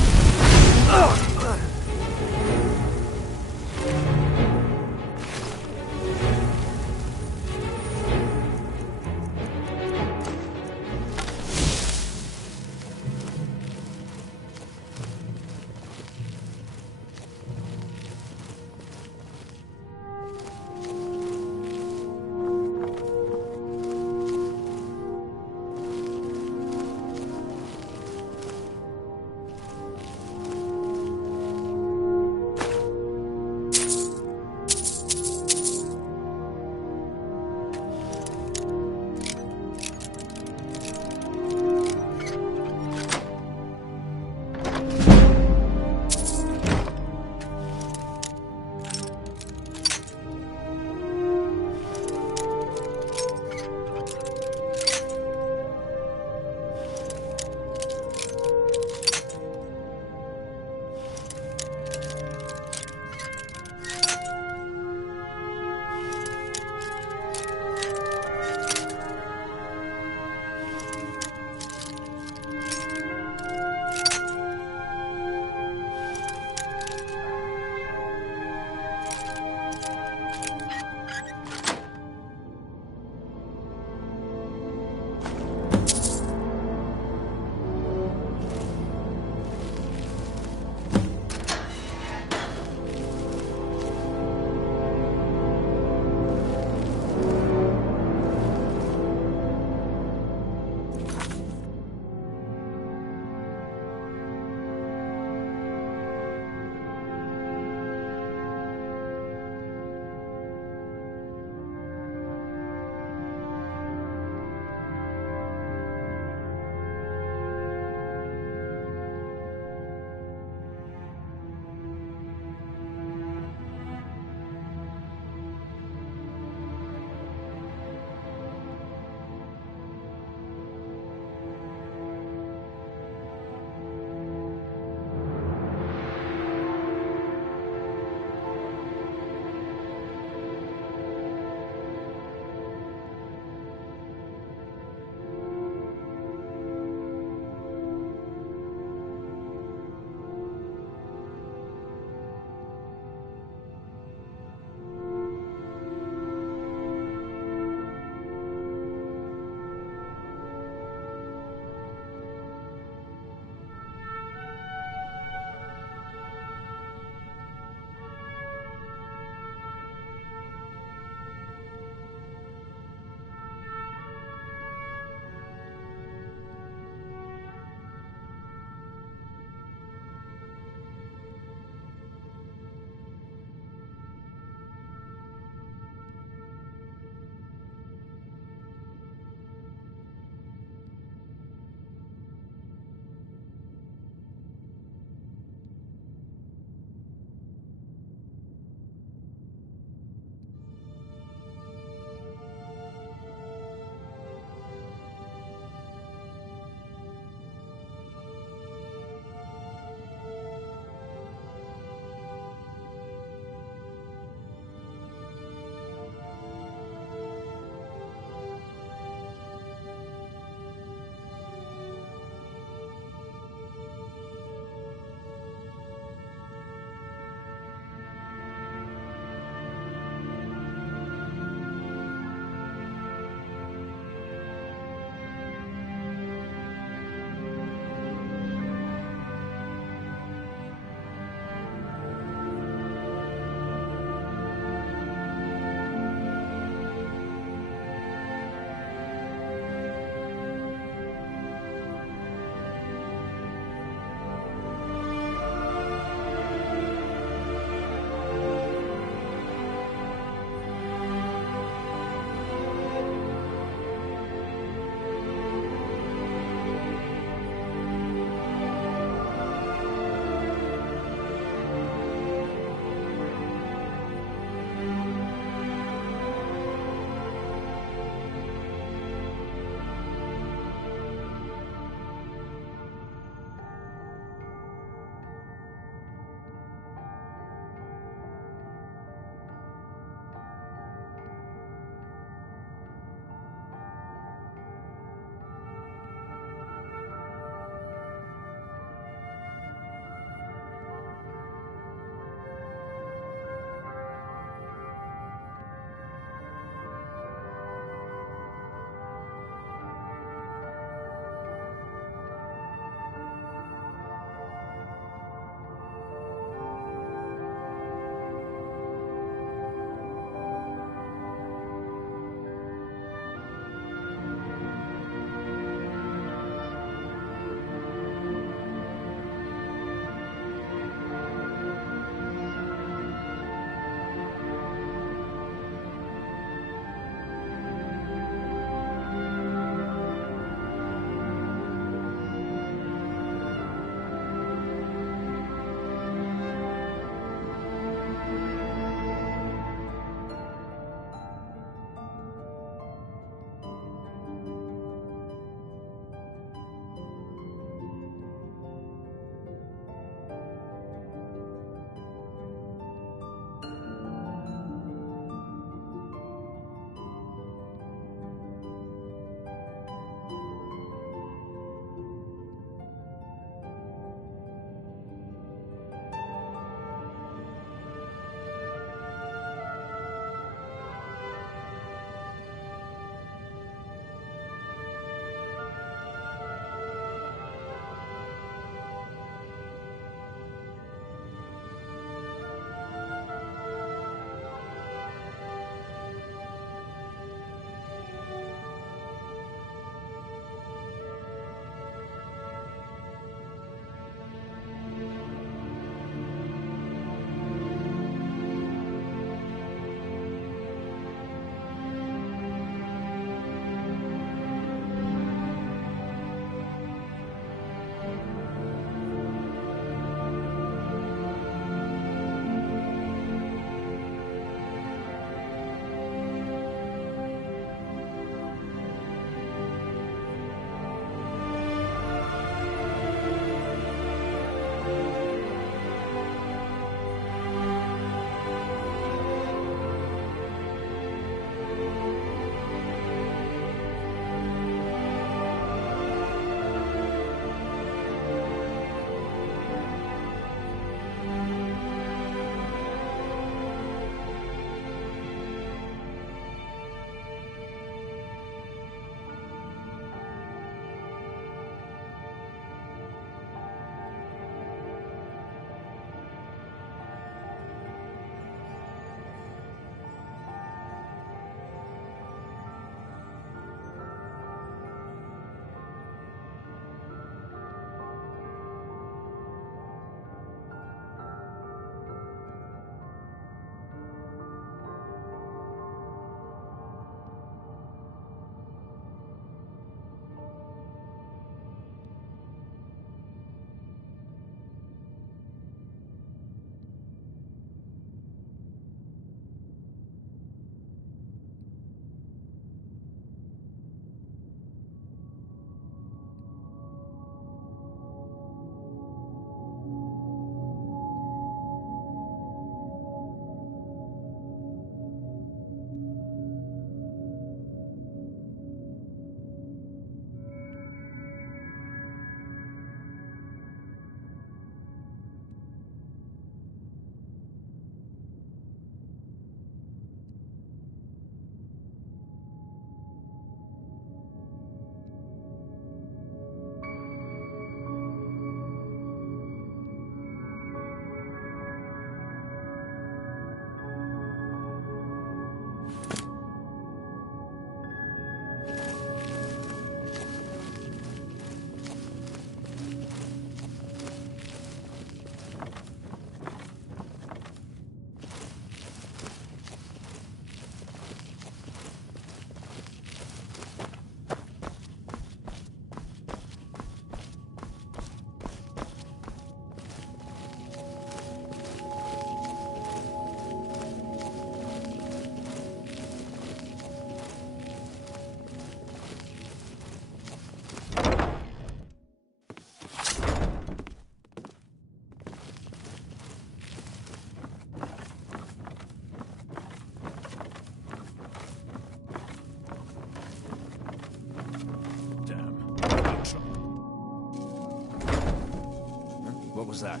was that?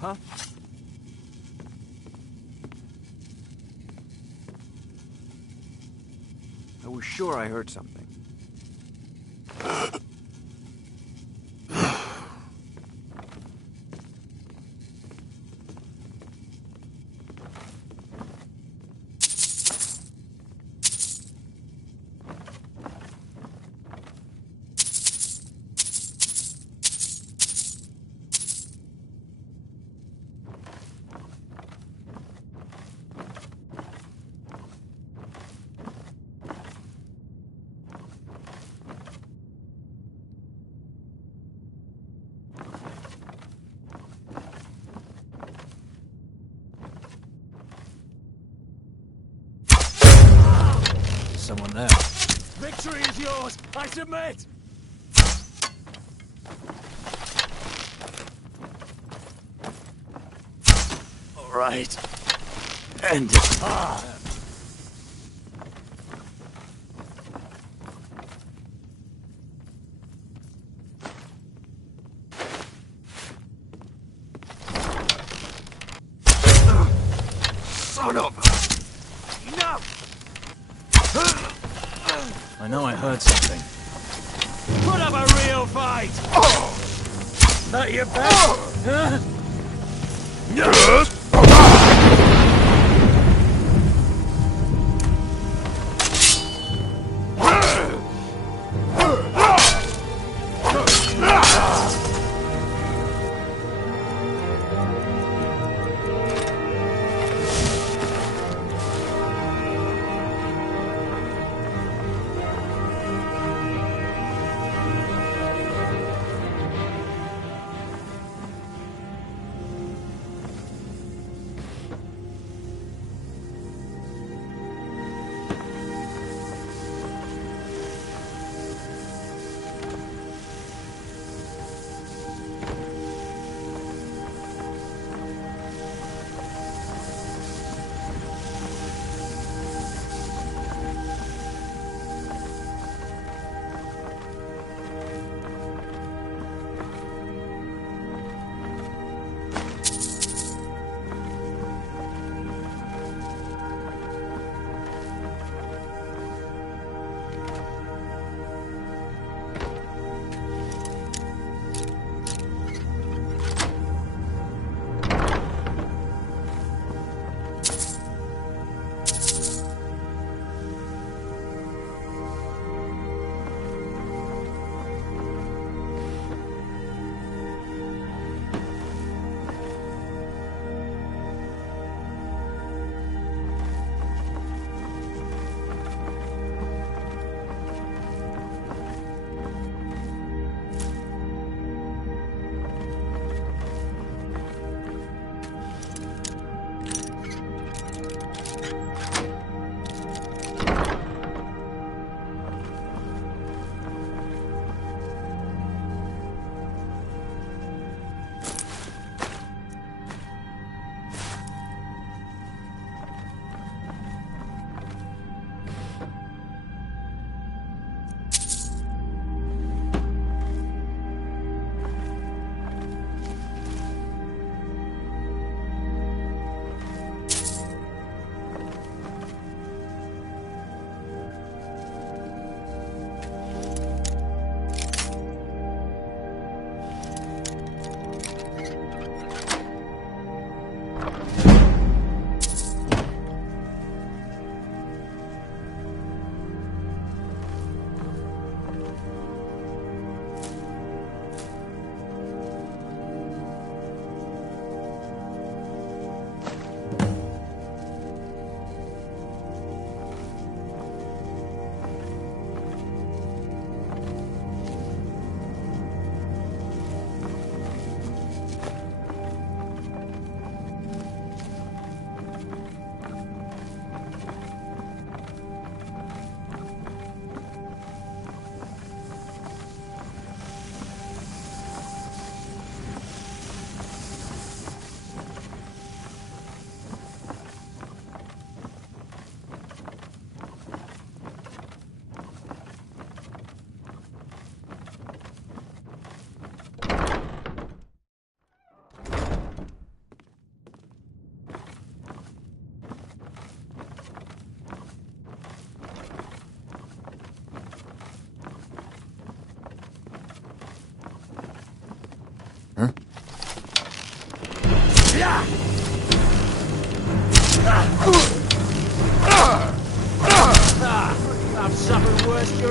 Huh? I was sure I heard something. Someone there. Victory is yours! I submit! All right. End it. Son of a... Enough! I know I heard something. Put up a real fight! That your bet? Huh? Yes!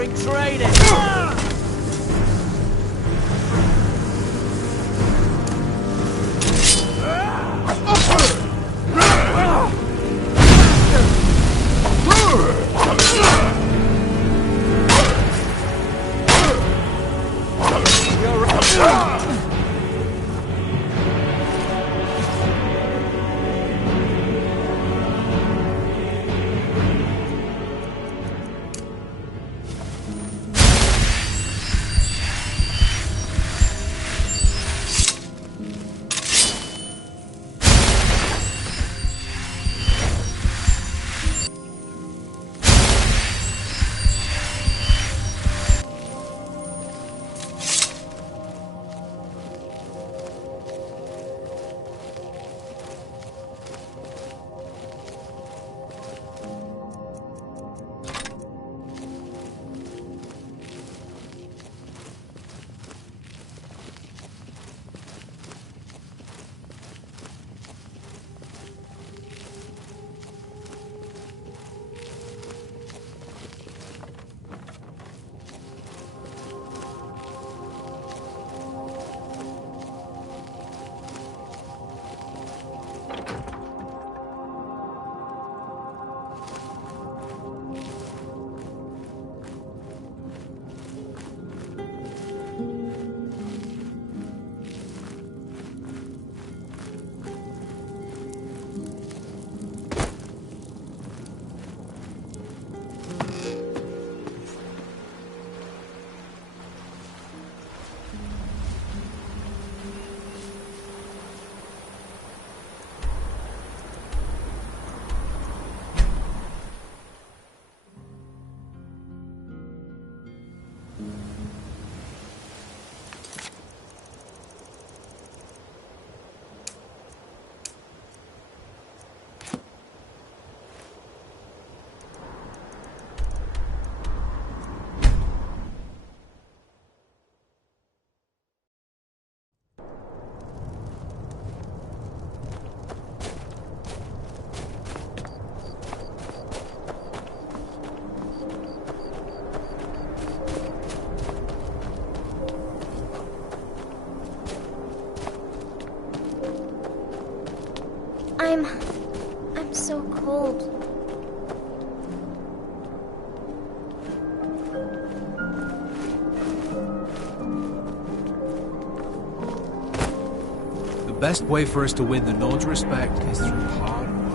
during training! I'm so cold. The best way for us to win the Nord's respect is through hard work.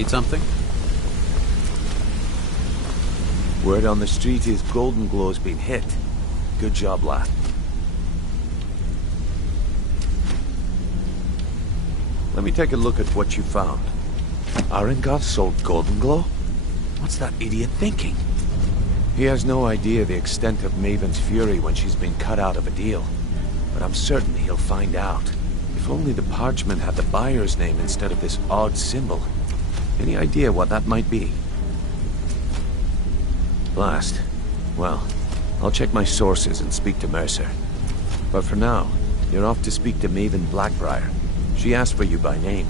Need something? Word on the street is Golden Glow's been hit. Good job, lad. Let me take a look at what you found. Arengar sold Golden Glow? What's that idiot thinking? He has no idea the extent of Maven's fury when she's been cut out of a deal. But I'm certain he'll find out. If only the parchment had the buyer's name instead of this odd symbol. Any idea what that might be? Blast. Well, I'll check my sources and speak to Mercer. But for now, you're off to speak to Maven Blackbriar. She asked for you by name.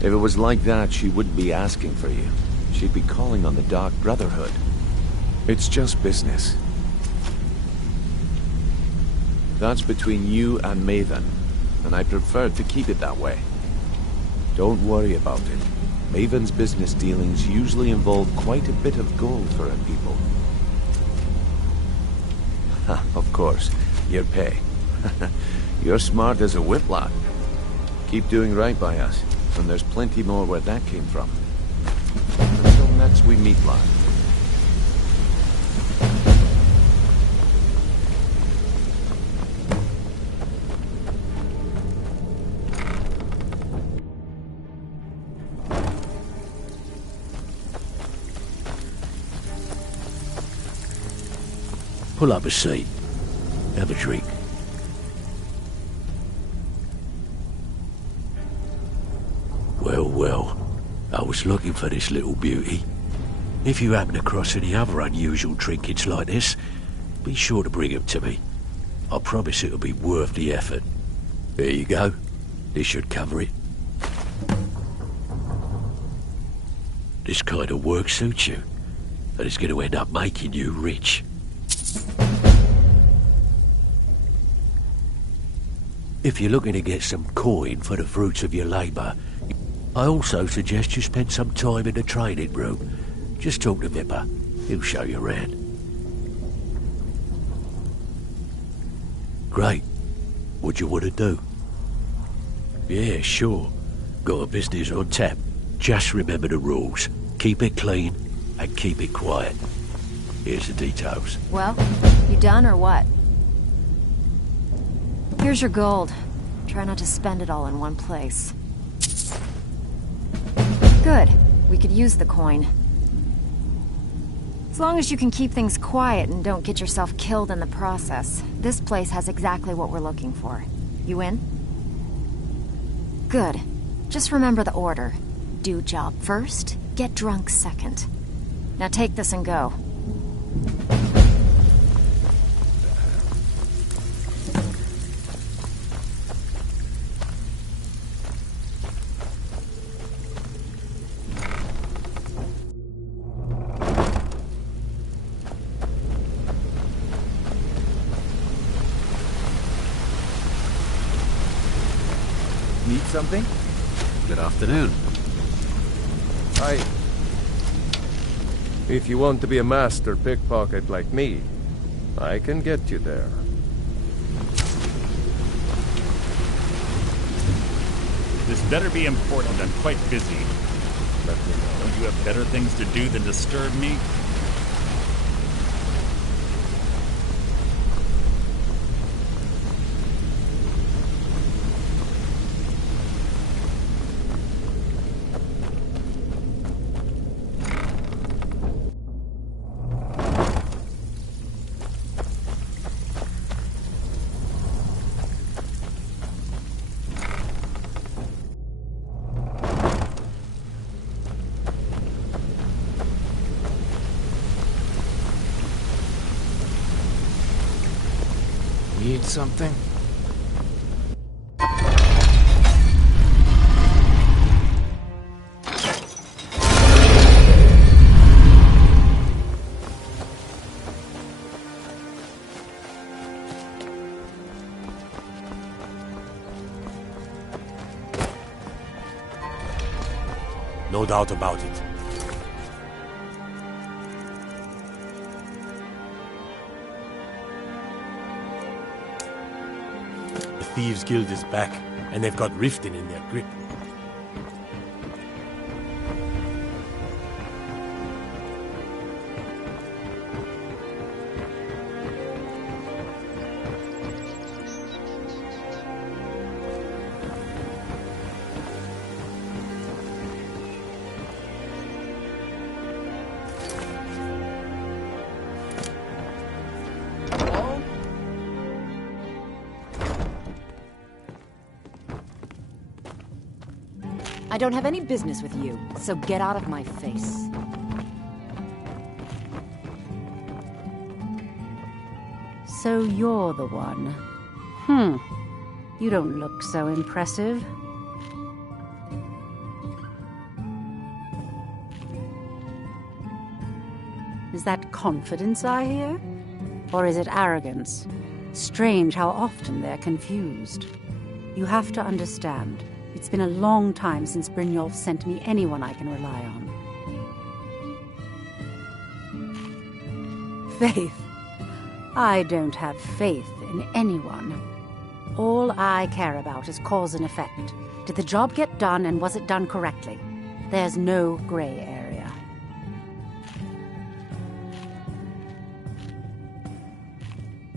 If it was like that, she wouldn't be asking for you. She'd be calling on the Dark Brotherhood. It's just business. That's between you and Maven, and I prefer to keep it that way. Don't worry about it. Maven's business dealings usually involve quite a bit of gold for her people. Of course, your pay. You're smart as a whip, lad. Keep doing right by us, and there's plenty more where that came from. Until next we meet, lad. Pull up a seat. Have a drink. Well, well. I was looking for this little beauty. If you happen across any other unusual trinkets like this, be sure to bring them to me. I promise it'll be worth the effort. There you go. This should cover it. This kind of work suits you, and it's going to end up making you rich. If you're looking to get some coin for the fruits of your labour, I also suggest you spend some time in the training room. Just talk to Vipper. He'll show you around. Great. What do you want to do? Yeah, sure. Got a business on tap. Just remember the rules. Keep it clean and keep it quiet. Here's the details. Well, you done or what? Here's your gold. Try not to spend it all in one place. Good. We could use the coin. As long as you can keep things quiet and don't get yourself killed in the process, this place has exactly what we're looking for. You in? Good. Just remember the order. Do job first, get drunk second. Now take this and go. Need something? Good afternoon. Hi. If you want to be a master pickpocket like me, I can get you there. This better be important. I'm quite busy. Let me know. Don't you have better things to do than disturb me? Need something? No doubt about it. Thieves Guild is back, and they've got Riften in their grip. I don't have any business with you, so get out of my face. So you're the one. You don't look so impressive. Is that confidence I hear? Or is it arrogance? Strange how often they're confused. You have to understand. It's been a long time since Brynjolf sent me anyone I can rely on. Faith? I don't have faith in anyone. All I care about is cause and effect. Did the job get done, and was it done correctly? There's no gray area.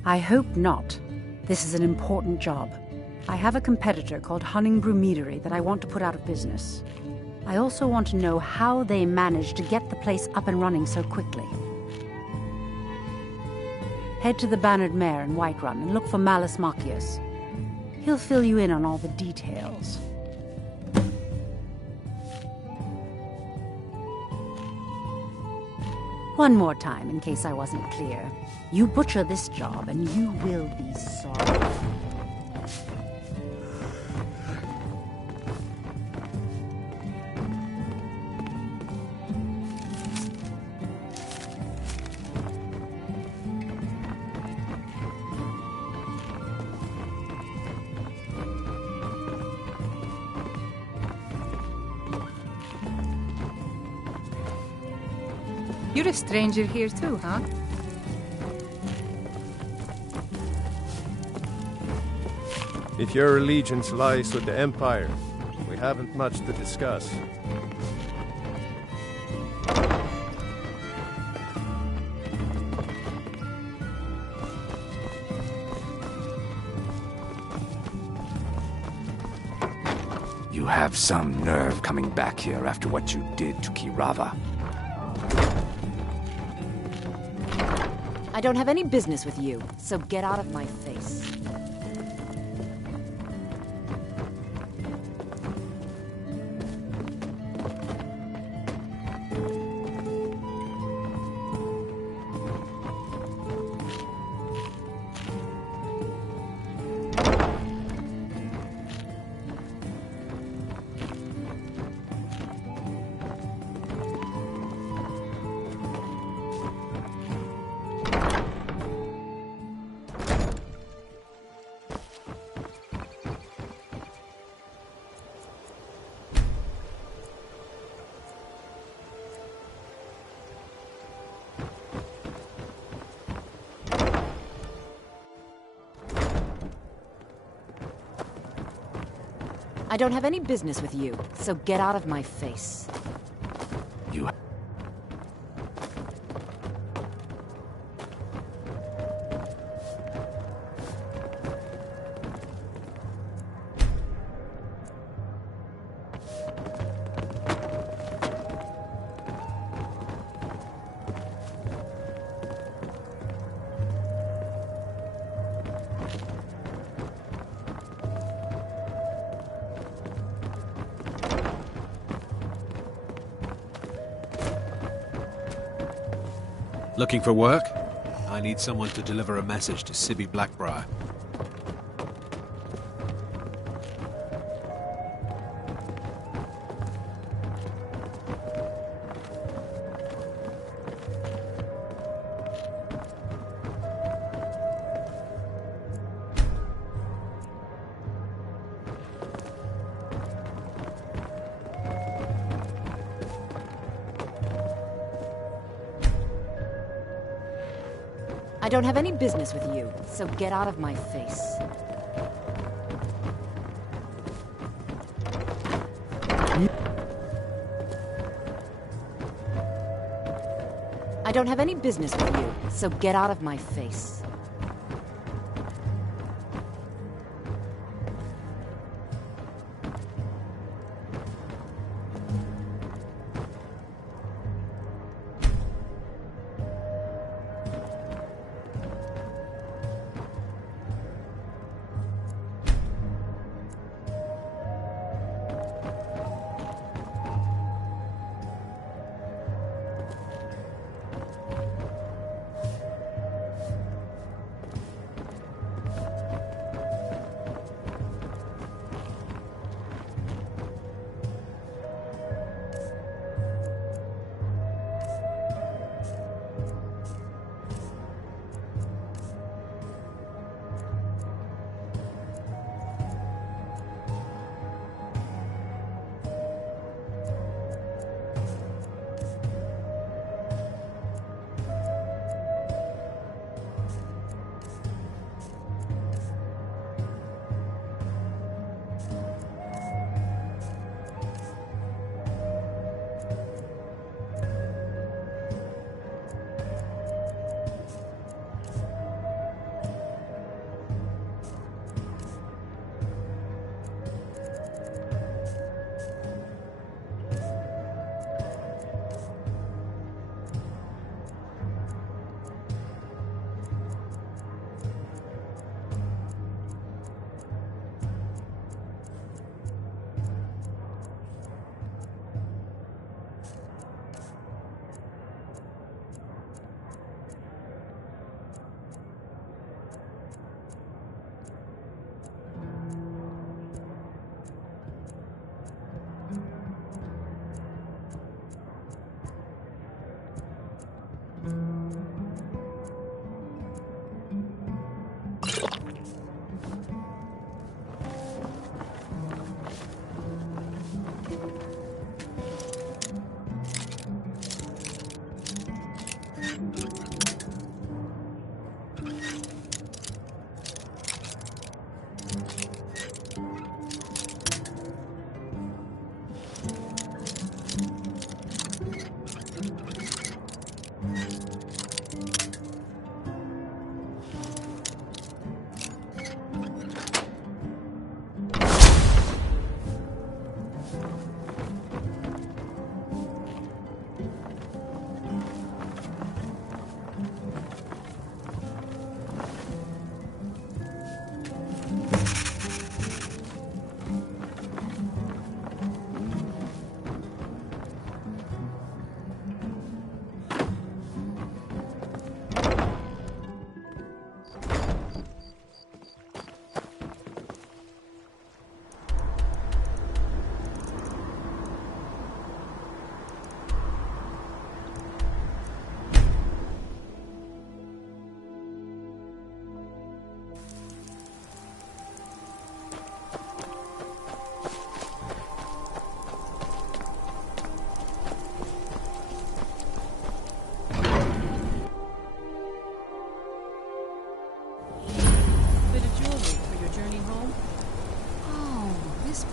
I hope not. This is an important job. I have a competitor called Hunningbrew Meadery that I want to put out of business. I also want to know how they managed to get the place up and running so quickly. Head to the Bannered Mare in Whiterun and look for Malus Macius. He'll fill you in on all the details. One more time, in case I wasn't clear. You butcher this job, and you will be sorry. You're a stranger here too, huh? If your allegiance lies with the Empire, we haven't much to discuss. You have some nerve coming back here after what you did to Kirava. I don't have any business with you, so get out of my face. I don't have any business with you, so get out of my face. You... Looking for work? I need someone to deliver a message to Sibby Blackbriar. I don't have any business with you, so get out of my face. I don't have any business with you, so get out of my face.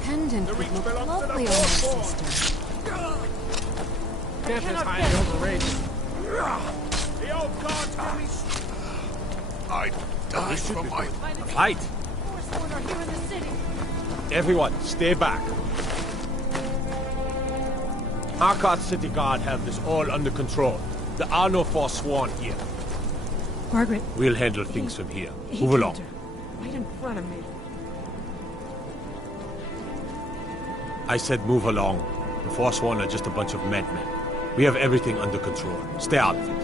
pendant would look lovely on my sister. Death is high and overrated. The old gods give me... I died for my... Fight! Forsworn are here in the city. Everyone, stay back. Harcourt City Guard have this all under control. There are no Forsworn here. Margaret. We'll handle things from here. Move along. Right in front of me. I said move along. The Forsworn are just a bunch of madmen. We have everything under control. Stay out of it.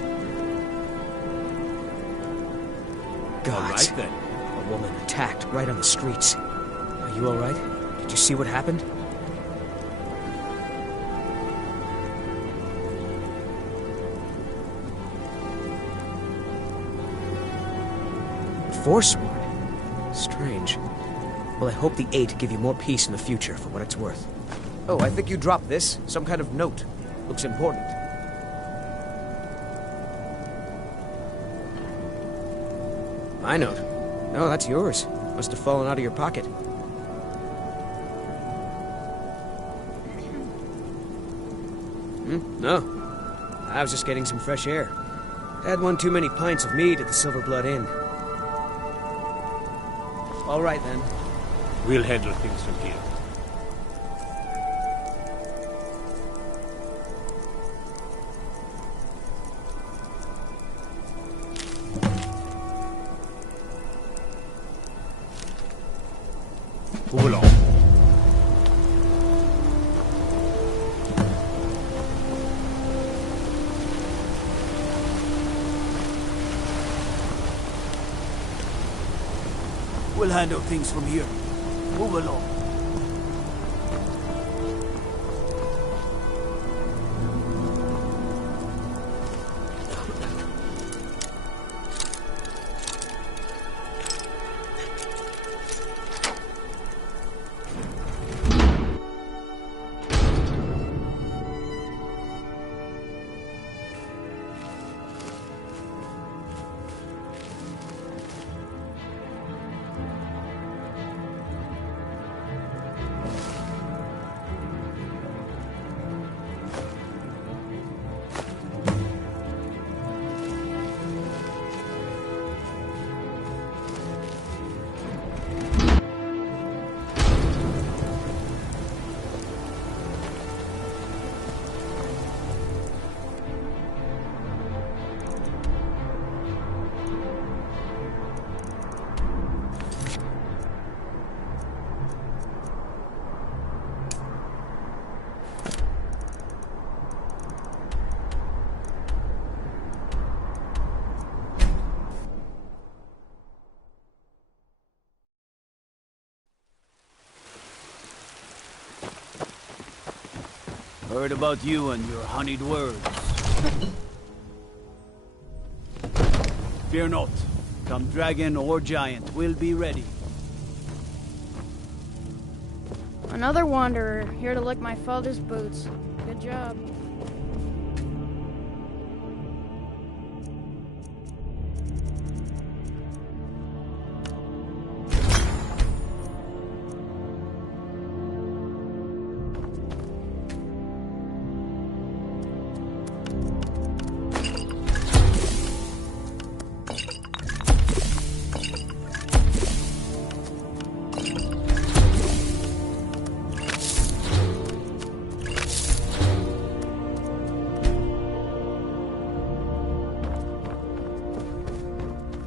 God. All right, then. A woman attacked right on the streets. Are you all right? Did you see what happened? Forsworn? Strange. Well, I hope the Eight give you more peace in the future, for what it's worth. Oh, I think you dropped this. Some kind of note. Looks important. My note? No, that's yours. Must have fallen out of your pocket. No. I was just getting some fresh air. Had one too many pints of mead at the Silver Blood Inn. All right, then. We'll handle things from here. Move along. We'll handle things from here. Move along. Heard about you and your honeyed words. Fear not. Come dragon or giant, we'll be ready. Another wanderer, here to lick my father's boots. Good job.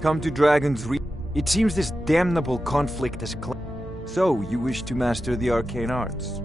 Come to Dragon's Re... It seems this damnable conflict has So, you wish to master the arcane arts?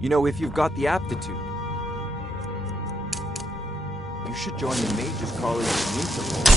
You know, if you've got the aptitude, you should join the Mage's College in Interpol.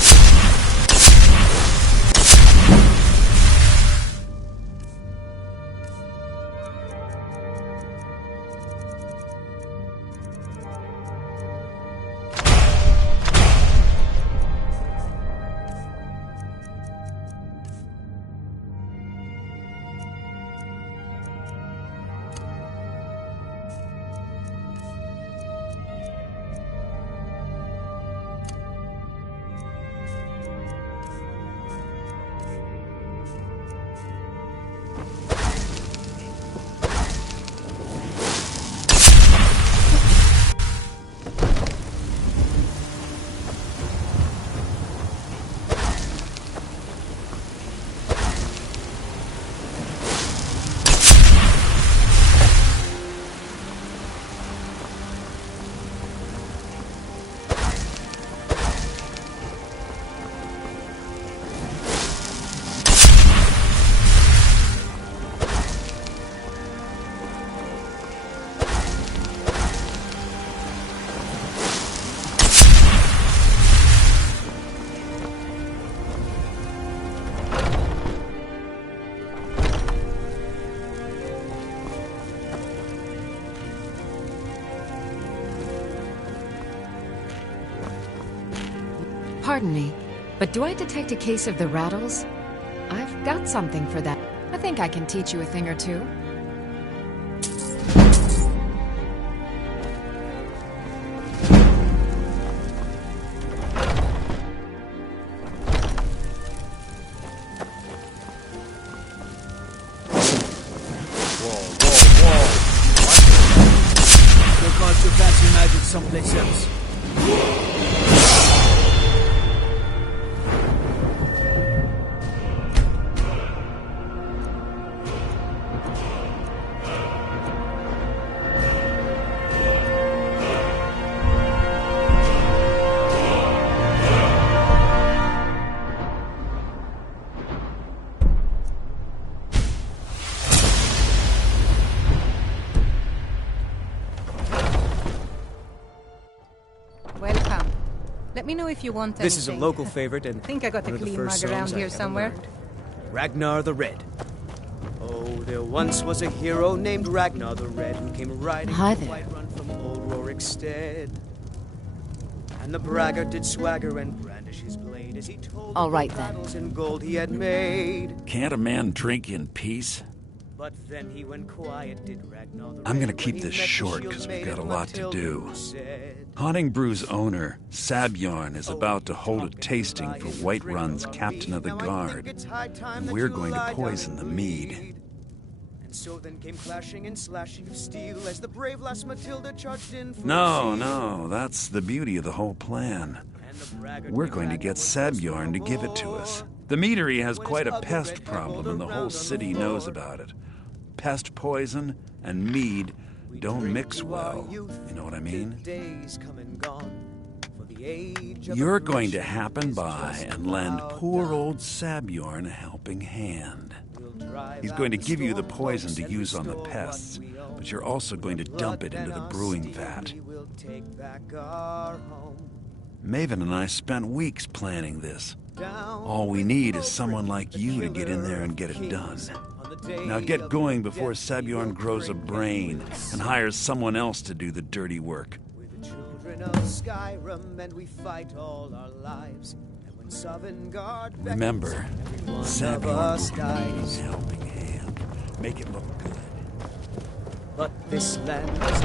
Pardon me, but do I detect a case of the rattles? I've got something for that. I think I can teach you a thing or two. Someplace else. Let me know if you want anything. This is a local favorite, and I think I got a clean mug around here somewhere. Ragnar the Red. Oh, there once was a hero named Ragnar the Red who came riding Hi to there. Whiterun from old Rorikstead. And the braggart did swagger and brandish his blade as he told All of right, the then. battles in gold he had made. Can't a man drink in peace? But then he went quiet, did Ragnar the I'm gonna Red, keep when he this met the short because we've got a shield lot to maiden do. Matilda, who said, Haunting Brew's owner, Sabjorn, is about to hold a tasting for Whiterun's Captain of the Guard, and we're going to poison the mead. And so then came clashing and slashing of steel as the brave lass Matilda charged in full No, zeal. no, that's the beauty of the whole plan. We're going to get Sabjorn to give it to us. The meadery has quite a pest problem, and the whole city knows about it. Pest poison and mead don't mix well. You know what I mean? You're going to happen by and lend poor old Sabjorn a helping hand. He's going to give you the poison to use on the pests, but you're also going to dump it into the brewing vat. Maven and I spent weeks planning this. All we need is someone like you to get in there and get it done. Now get going before Sabjorn grows a brain and hires someone else to do the dirty work. Children of Skyrim, and we fight all our lives. And when Sovngarde Remember, Sabjorn us will need his helping hand. Make it look good. But this land is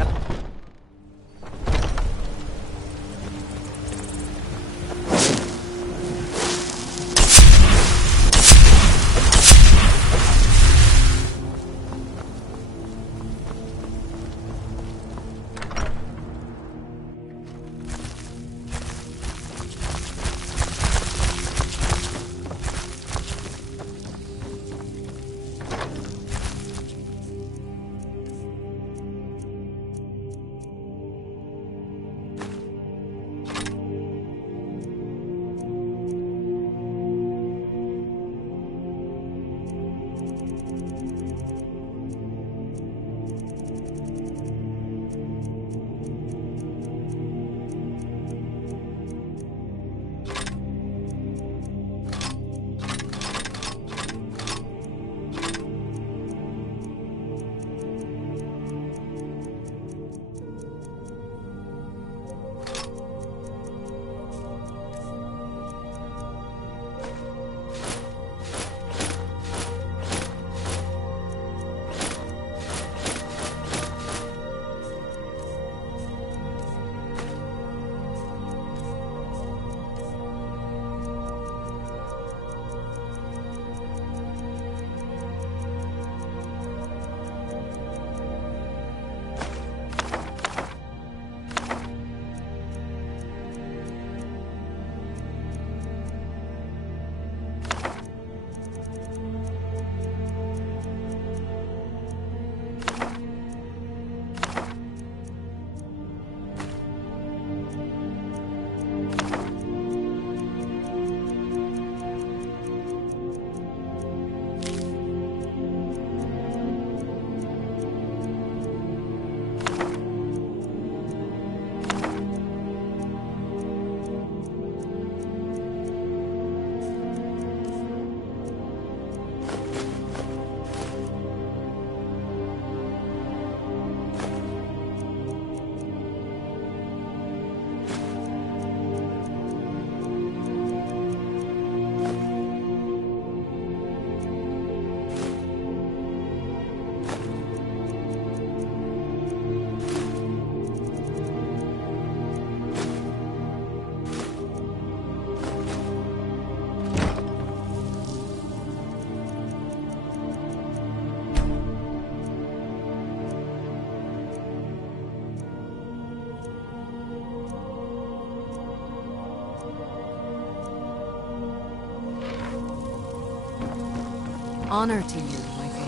Honor to you, my father.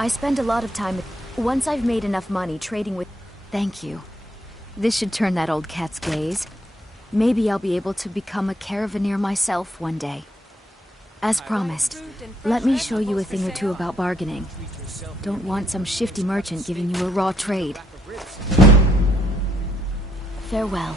I spend a lot of time. Once I've made enough money trading with... Thank you. This should turn that old cat's gaze. Maybe I'll be able to become a caravaneer myself one day. As promised, let me show you a thing or two about bargaining. Don't want some shifty merchant giving you a raw trade. Farewell.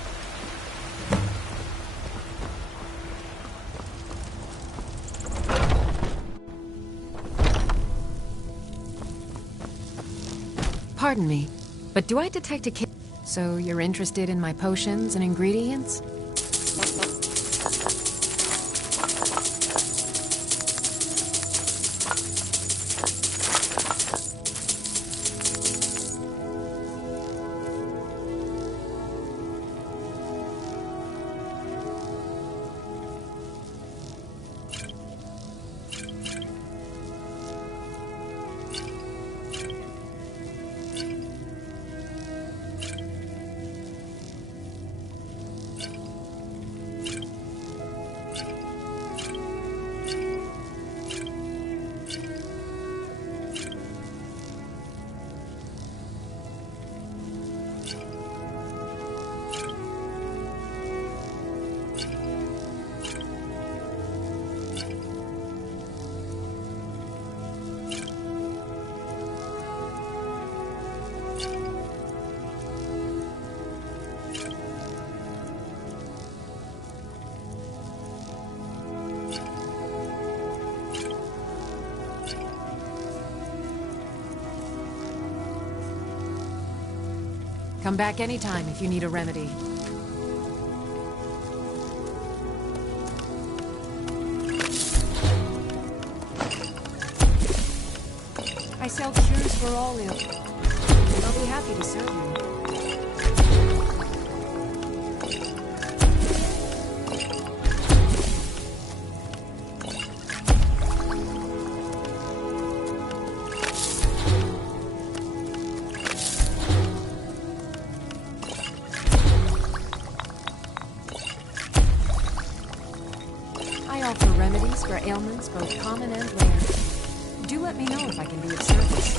Pardon me, but do I detect a So you're interested in my potions and ingredients? Come back anytime if you need a remedy. I sell cures for all ill. I'll be happy to serve you. I offer remedies for ailments both common and rare. Do let me know if I can be of service.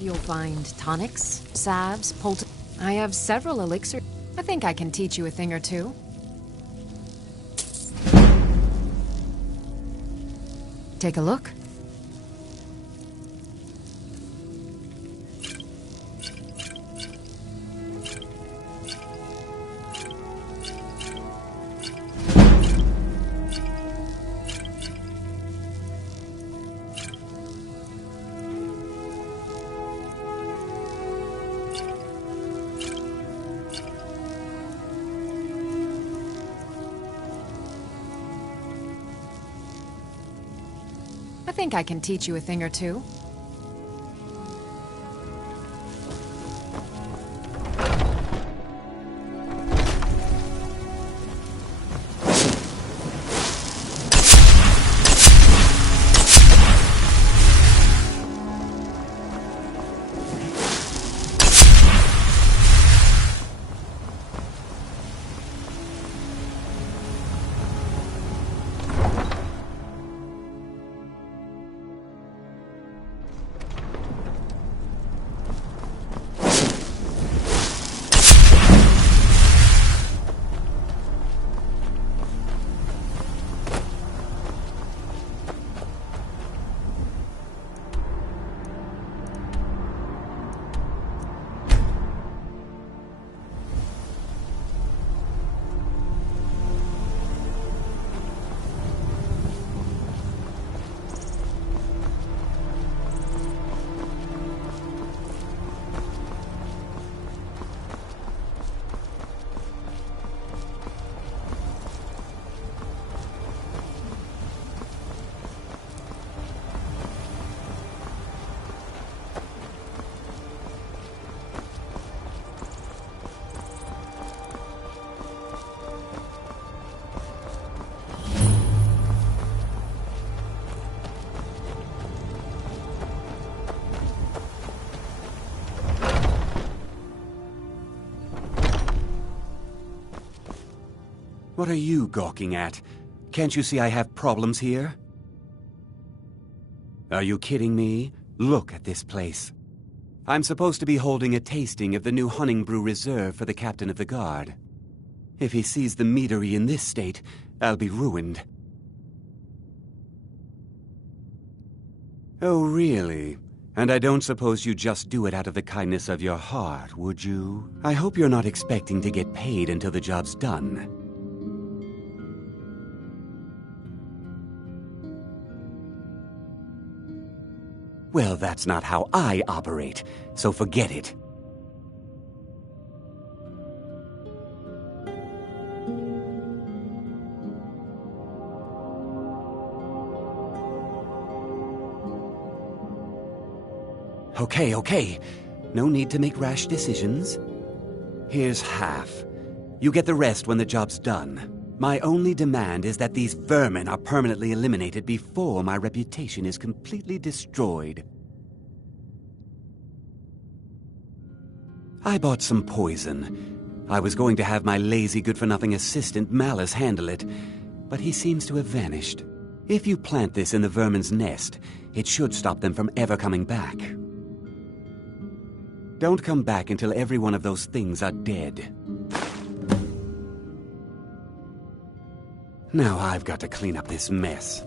You'll find tonics, salves, I have several elixirs. I think I can teach you a thing or two. Take a look. I think I can teach you a thing or two. What are you gawking at? Can't you see I have problems here? Are you kidding me? Look at this place. I'm supposed to be holding a tasting of the new Hunting Brew Reserve for the captain of the guard. If he sees the meadery in this state, I'll be ruined. Oh, really? And I don't suppose you just do it out of the kindness of your heart, would you? I hope you're not expecting to get paid until the job's done. Well, that's not how I operate, so forget it. Okay. No need to make rash decisions. Here's half. You get the rest when the job's done. My only demand is that these vermin are permanently eliminated before my reputation is completely destroyed. I bought some poison. I was going to have my lazy, good-for-nothing assistant Malice handle it, but he seems to have vanished. If you plant this in the vermin's nest, it should stop them from ever coming back. Don't come back until every one of those things are dead. Now I've got to clean up this mess.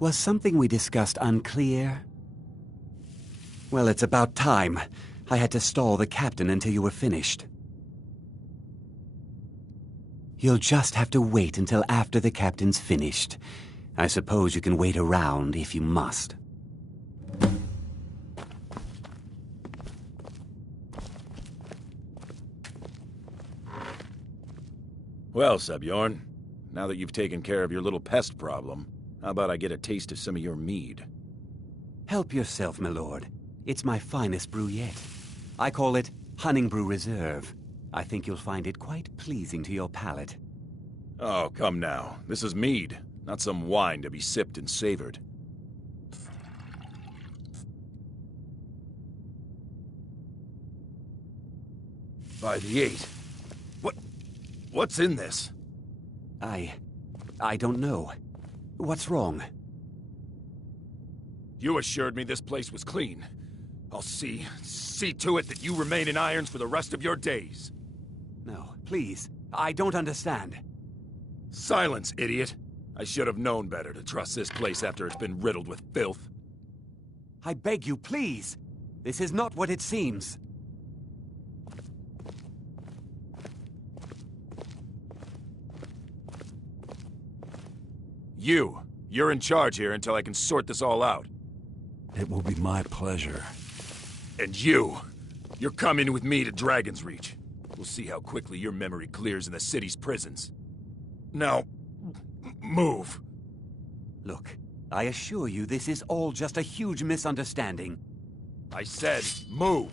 Was something we discussed unclear? Well, it's about time. I had to stall the captain until you were finished. You'll just have to wait until after the captain's finished. I suppose you can wait around if you must. Well, Sebjorn, now that you've taken care of your little pest problem, how about I get a taste of some of your mead? Help yourself, my lord. It's my finest brew yet. I call it Honningbrew Reserve. I think you'll find it quite pleasing to your palate. Oh, come now. This is mead, not some wine to be sipped and savored. By the 8. What's in this? I don't know. What's wrong? You assured me this place was clean. I'll see to it that you remain in irons for the rest of your days. No, please. I don't understand. Silence, idiot. I should have known better to trust this place after it's been riddled with filth. I beg you, please. This is not what it seems. You're in charge here until I can sort this all out. It will be my pleasure. And you're coming with me to Dragon's Reach. We'll see how quickly your memory clears in the city's prisons. Now, move. Look, I assure you this is all just a huge misunderstanding. I said, move.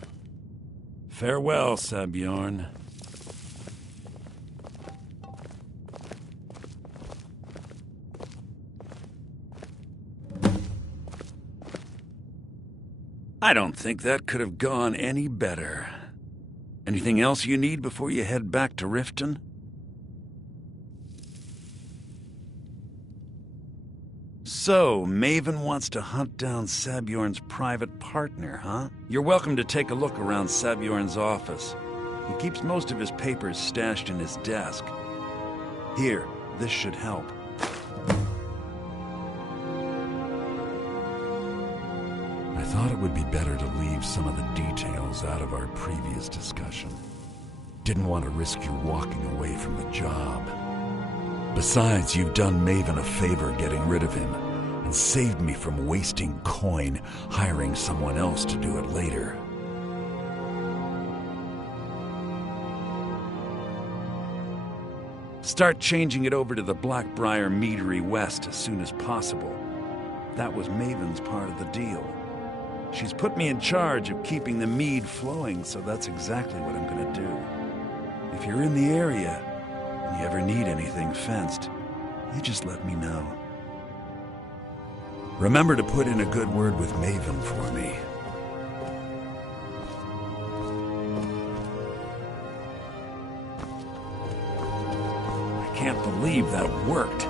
Farewell, Sebjorn. I don't think that could have gone any better. Anything else you need before you head back to Riften? So, Maven wants to hunt down Sabjorn's private partner, huh? You're welcome to take a look around Sabjorn's office. He keeps most of his papers stashed in his desk. Here, this should help. I thought it would be better to leave some of the details out of our previous discussion. Didn't want to risk you walking away from the job. Besides, you've done Maven a favor getting rid of him, and saved me from wasting coin hiring someone else to do it later. Start changing it over to the Blackbriar Meadery West as soon as possible. That was Maven's part of the deal. She's put me in charge of keeping the mead flowing, so that's exactly what I'm gonna do. If you're in the area, and you ever need anything fenced, you just let me know. Remember to put in a good word with Maven for me. I can't believe that worked.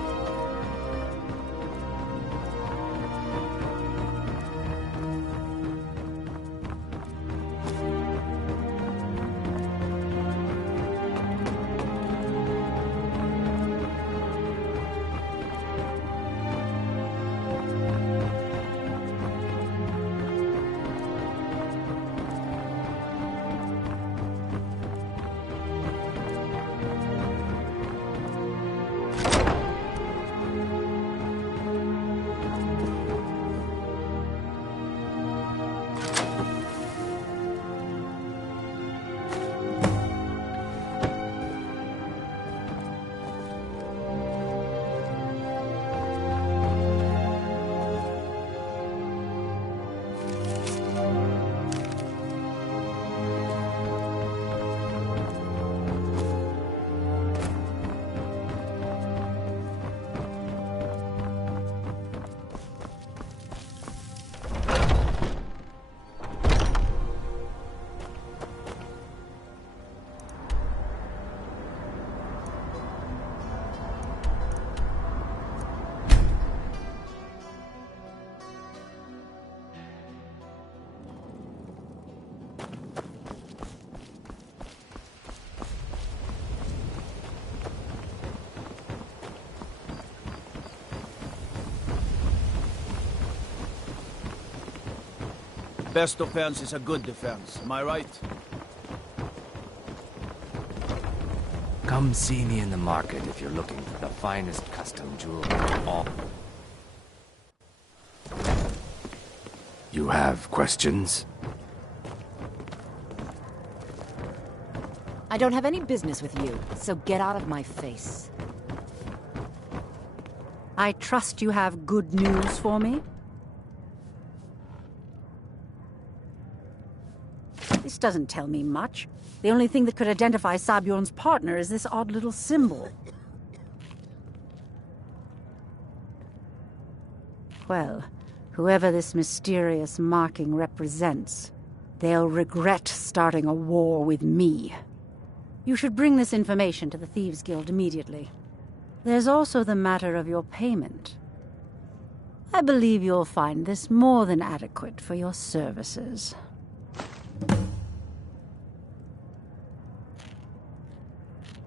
best defense is a good defense, am I right? Come see me in the market if you're looking for the finest custom jewelry. You have questions? I don't have any business with you, so get out of my face. I trust you have good news for me? This doesn't tell me much. The only thing that could identify Sabjorn's partner is this odd little symbol. Well, whoever this mysterious marking represents, they'll regret starting a war with me. You should bring this information to the Thieves Guild immediately. There's also the matter of your payment. I believe you'll find this more than adequate for your services.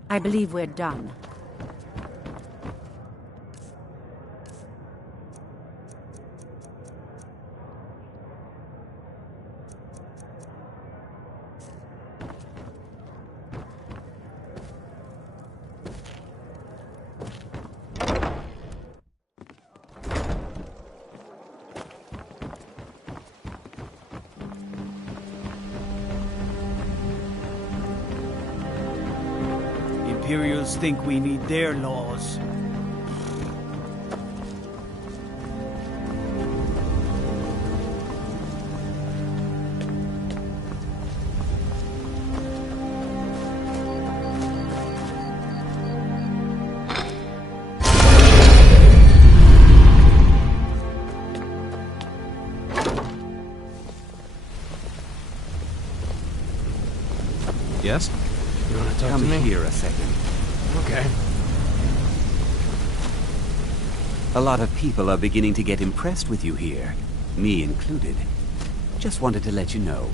I believe we're done. Imperials think we need their laws. Yes? You want to talk Come to me? here a second. Okay. A lot of people are beginning to get impressed with you here, me included. Just wanted to let you know.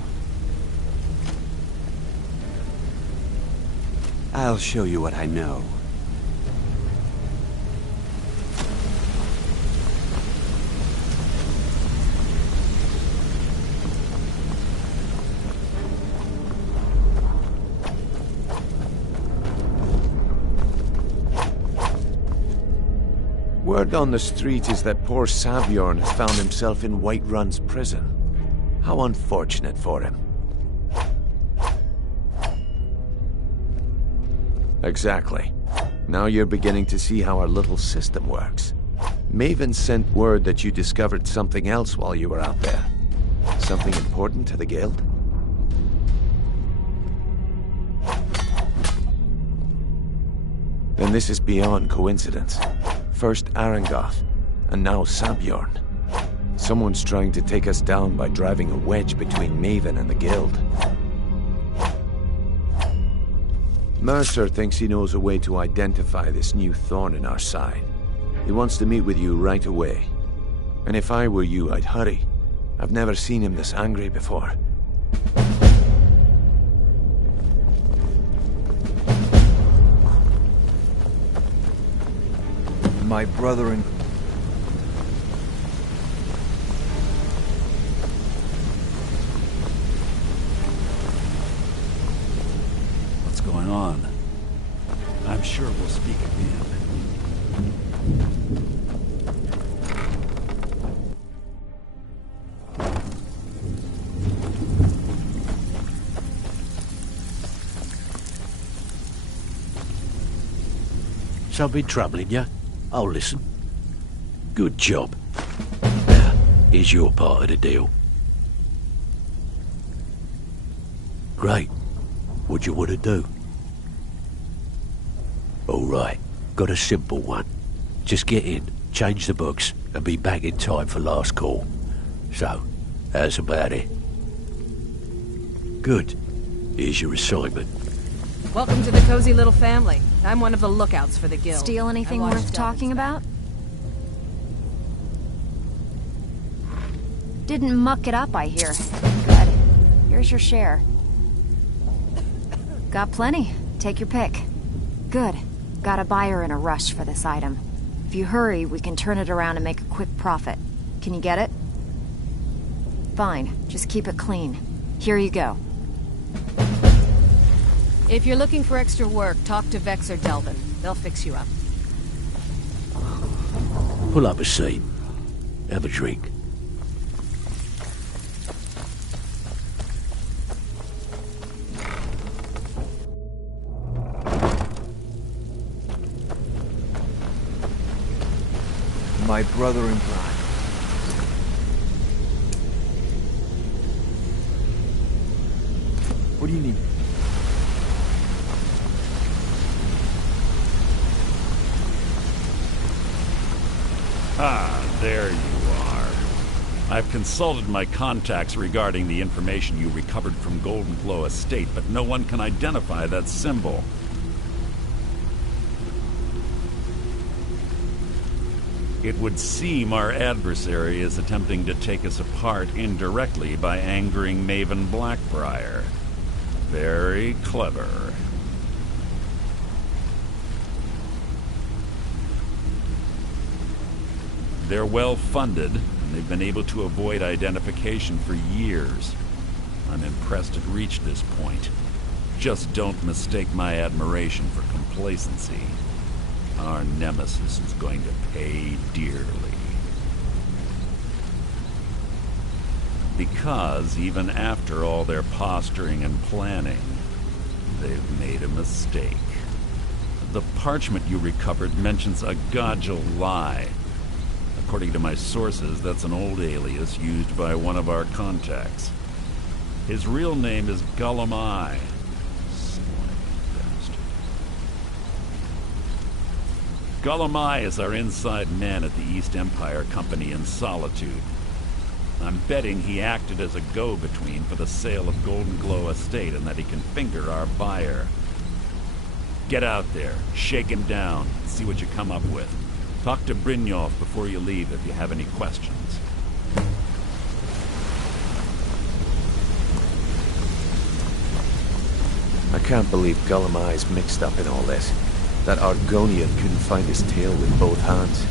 I'll show you what I know. Word on the street is that poor Sabjorn has found himself in Whiterun's prison. How unfortunate for him. Exactly. Now you're beginning to see how our little system works. Maven sent word that you discovered something else while you were out there. Something important to the guild? Then this is beyond coincidence. First Arangoth, and now Sabjorn. Someone's trying to take us down by driving a wedge between Maven and the guild. Mercer thinks he knows a way to identify this new thorn in our side. He wants to meet with you right away. And if I were you, I'd hurry. I've never seen him this angry before. My brother and... What's going on? I'm sure we'll speak again. Something troubling you? I'll listen. Good job. Now, here's your part of the deal. Great. What do you want to do? All right. Got a simple one. Just get in, change the books, and be back in time for last call. So, how's about it? Good. Here's your assignment. Welcome to the cozy little family. I'm one of the lookouts for the guild. Steal anything worth talking about? Didn't muck it up, I hear. Good. Here's your share. Got plenty. Take your pick. Good. Got a buyer in a rush for this item. If you hurry, we can turn it around and make a quick profit. Can you get it? Fine, just keep it clean. Here you go. If you're looking for extra work, talk to Vex or Delvin. They'll fix you up. Pull up a seat. Have a drink. My brother in crime. What do you need? Ah, there you are. I've consulted my contacts regarding the information you recovered from Golden Glow Estate, but no one can identify that symbol. It would seem our adversary is attempting to take us apart indirectly by angering Maven Blackbriar. Very clever. They're well-funded, and they've been able to avoid identification for years. I'm impressed it reached this point. Just don't mistake my admiration for complacency. Our nemesis is going to pay dearly. Because even after all their posturing and planning, they've made a mistake. The parchment you recovered mentions a Godjal lie. According to my sources, that's an old alias used by one of our contacts. His real name is Gullum. Gullum is our inside man at the East Empire Company in Solitude. I'm betting he acted as a go-between for the sale of Golden Glow Estate and that he can finger our buyer. Get out there, shake him down, see what you come up with. Talk to Brynjolf before you leave if you have any questions. I can't believe Gullum mixed up in all this. That Argonian couldn't find his tail with both hands.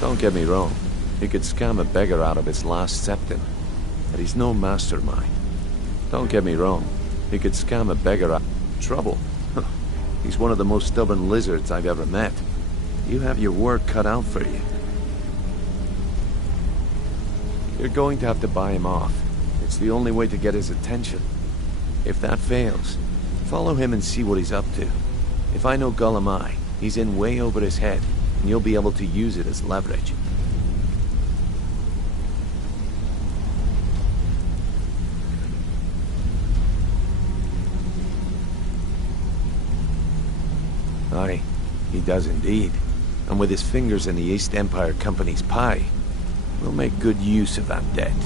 Don't get me wrong, he could scam a beggar out of his last septon, but he's no mastermind. Don't get me wrong, he could scam a beggar out of trouble. He's one of the most stubborn lizards I've ever met. You have your work cut out for you. You're going to have to buy him off. It's the only way to get his attention. If that fails, follow him and see what he's up to. If I know Gullum, he's in way over his head, and you'll be able to use it as leverage. Aye, he does indeed. And with his fingers in the East Empire Company's pie, we'll make good use of that debt.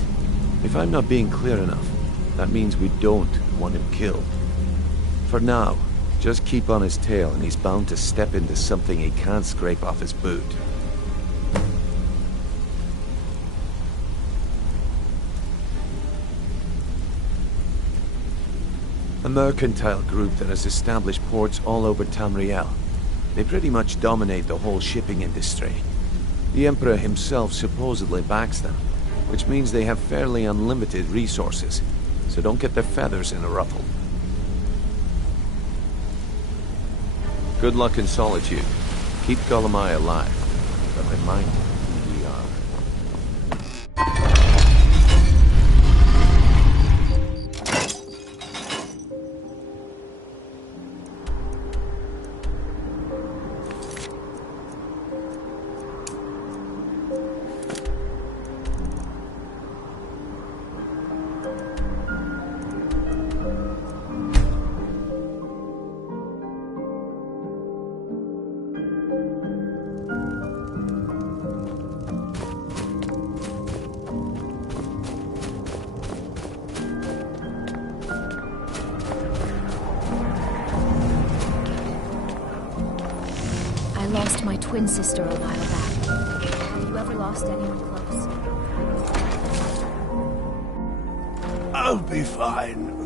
If I'm not being clear enough, that means we don't want him killed. For now, just keep on his tail and he's bound to step into something he can't scrape off his boot. A mercantile group that has established ports all over Tamriel. They pretty much dominate the whole shipping industry. The Emperor himself supposedly backs them, which means they have fairly unlimited resources, so don't get their feathers in a ruffle. Good luck in Solitude. Keep Gullum alive, but remind him who we are. Twin sister a while back. Have you ever lost anyone close? I'll be fine.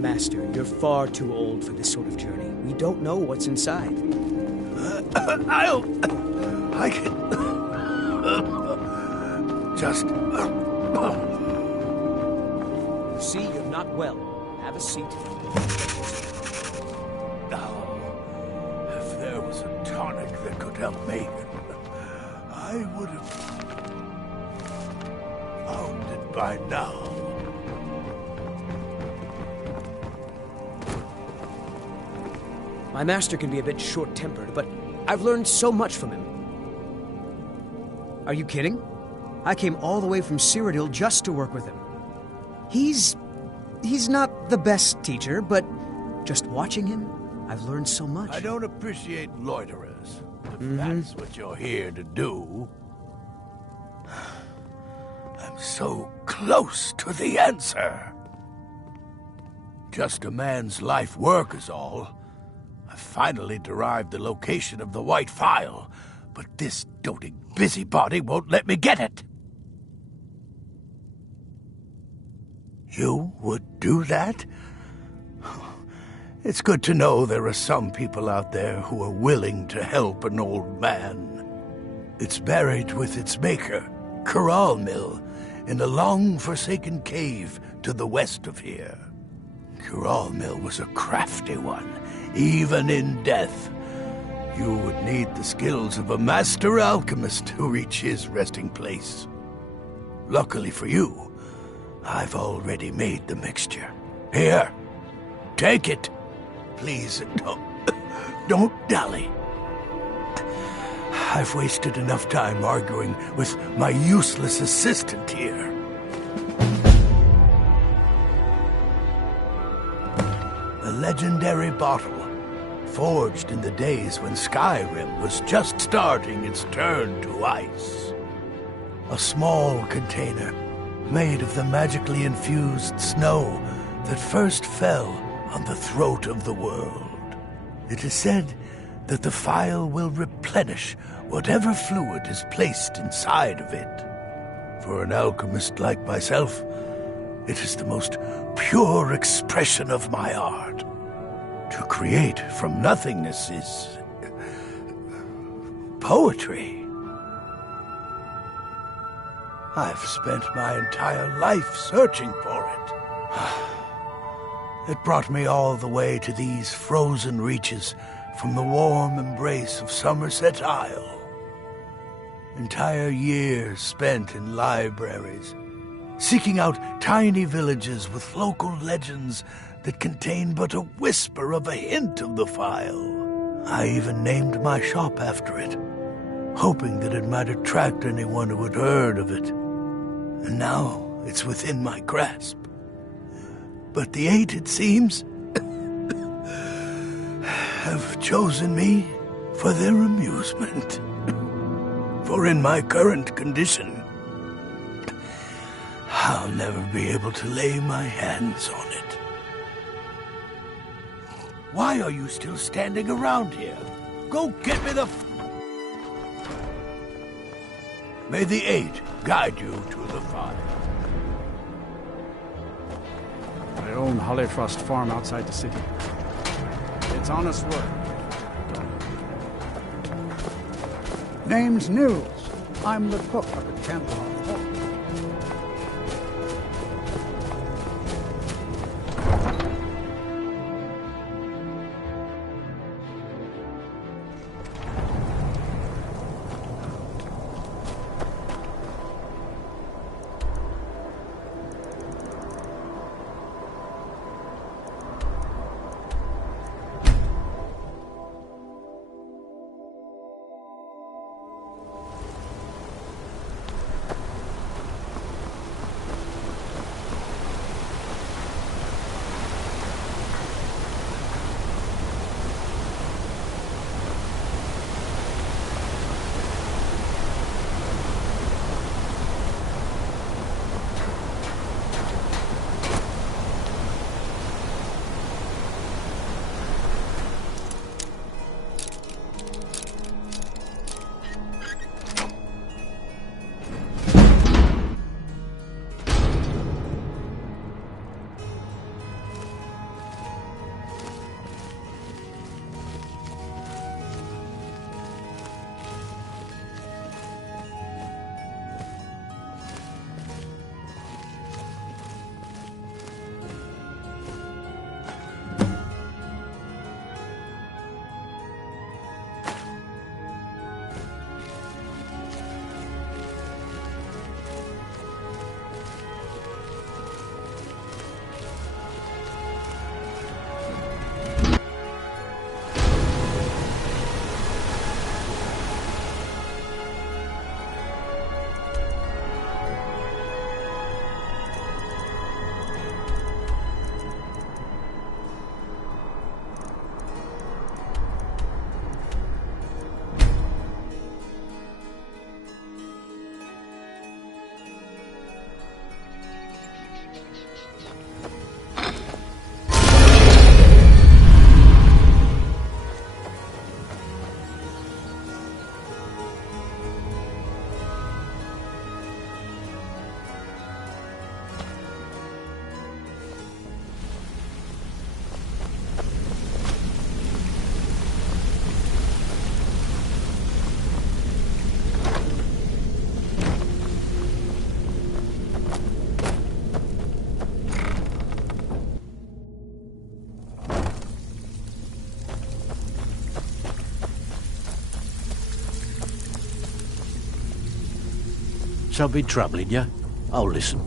Master, you're far too old for this sort of journey. We don't know what's inside. I can... Just See, you're not well. Have a seat. Now, if there was a tonic that could help me, I would have found it by now. My master can be a bit short-tempered, but I've learned so much from him. Are you kidding? I came all the way from Cyrodiil just to work with him. He's not the best teacher, but just watching him, I've learned so much. I don't appreciate loiterers, if that's what you're here to do. I'm so close to the answer. Just a man's life work is all. I finally derived the location of the White Phial, but this doting busybody won't let me get it. You would do that? It's good to know there are some people out there who are willing to help an old man. It's buried with its maker, Corral Mill, in a long-forsaken cave to the west of here. Corral Mill was a crafty one, even in death. You would need the skills of a master alchemist to reach his resting place. Luckily for you, I've already made the mixture. Here, take it. Please, don't dally. I've wasted enough time arguing with my useless assistant here. A legendary bottle, forged in the days when Skyrim was just starting its turn to ice. A small container made of the magically infused snow that first fell on the throat of the world. It is said that the phial will replenish whatever fluid is placed inside of it. For an alchemist like myself, it is the most pure expression of my art. To create from nothingness is poetry. I've spent my entire life searching for it. It brought me all the way to these frozen reaches from the warm embrace of Somerset Isle. Entire years spent in libraries, seeking out tiny villages with local legends that contain but a whisper of a hint of the phial. I even named my shop after it, hoping that it might attract anyone who had heard of it. And now it's within my grasp. But the Eight, it seems, have chosen me for their amusement. For in my current condition, I'll never be able to lay my hands on it. Why are you still standing around here? Go get me the... May the Eight guide you to the fire. I own Hollyfrost Farm outside the city. It's honest work. Name's Nils. I'm the cook up at Camp Hall. Something troubling you? I'll listen.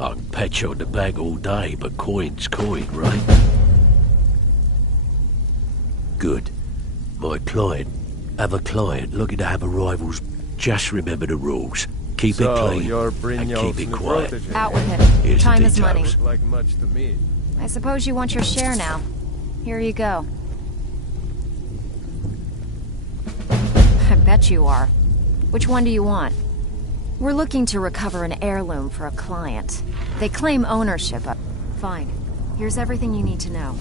I can pat you on the back all day, but coin's coin, right? Good. My client. Have a client looking to have a rival's. Just remember the rules. Keep it clean you're and keep it quiet. Out with it. Here's Time the is money. details. Like much to me. I suppose you want your share now. Here you go. I bet you are. Which one do you want? We're looking to recover an heirloom for a client. They claim ownership of... Fine. Here's everything you need to know.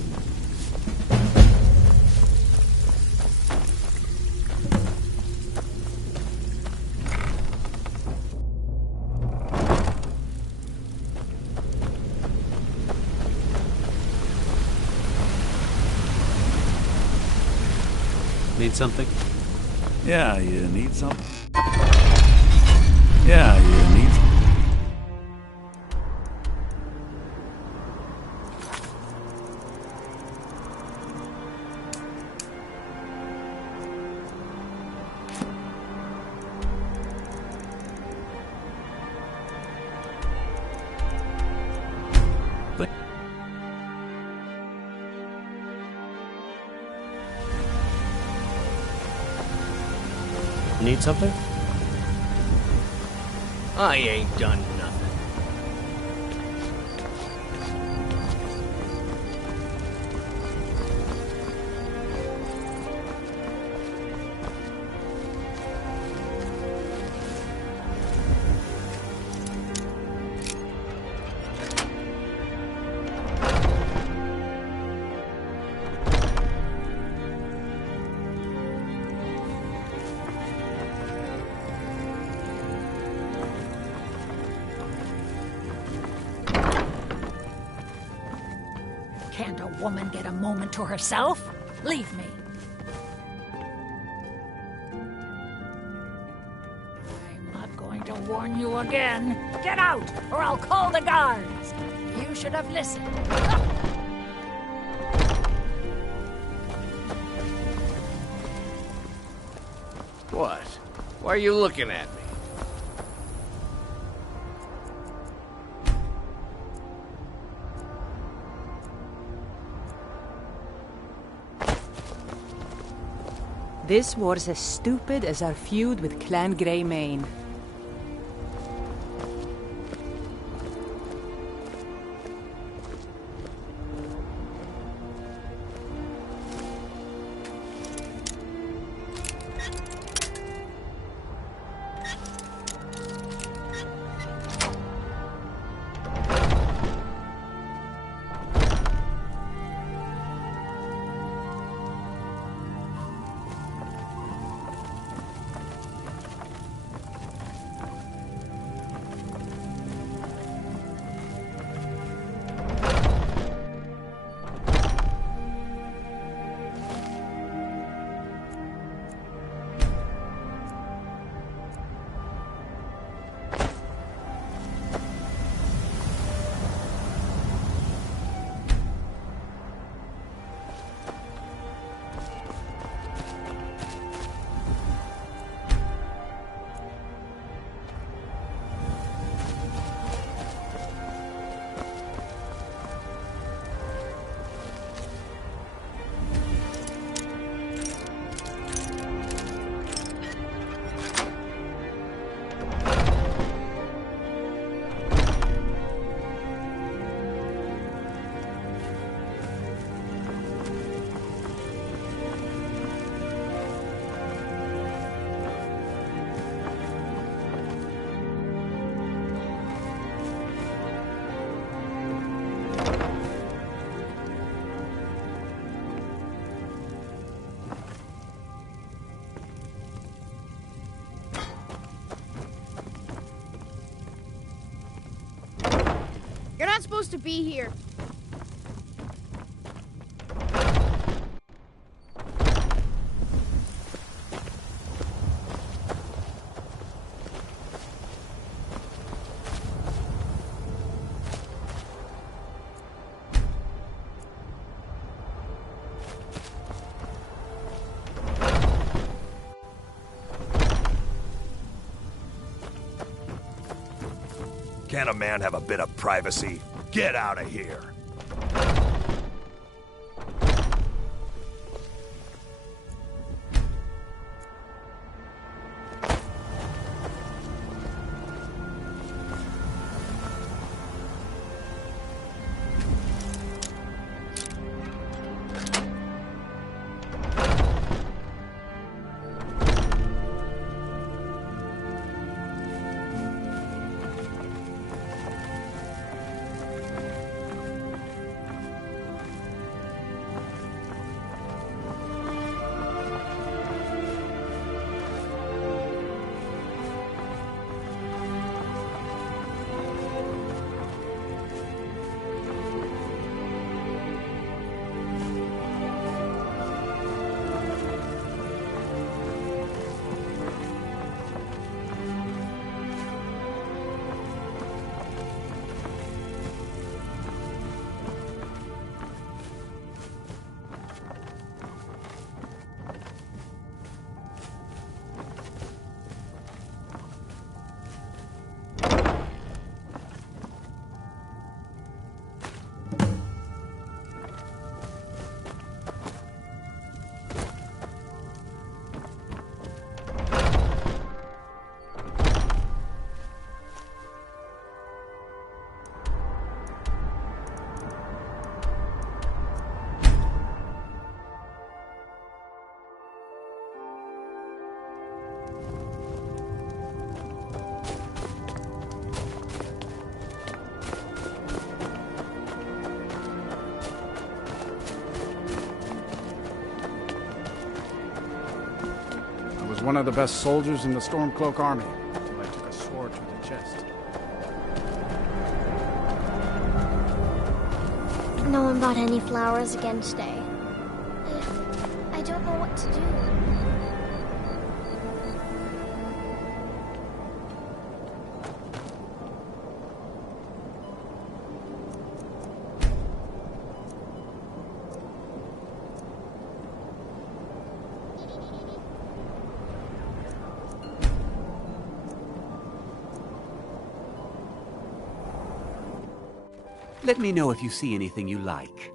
Need something? Yeah, you need something? Yeah, you need... Need something? I ain't done nothing. Can't a woman get a moment to herself? Leave me. I'm not going to warn you again. Get out, or I'll call the guards. You should have listened. What? Why are you looking at me? This war's as stupid as our feud with Clan Greymane. You're not supposed to be here. Can't a man have a bit of privacy? Get out of here! One of the best soldiers in the Stormcloak army, until I took a sword to the chest. No one bought any flowers again today. I don't know what to do. Let me know if you see anything you like.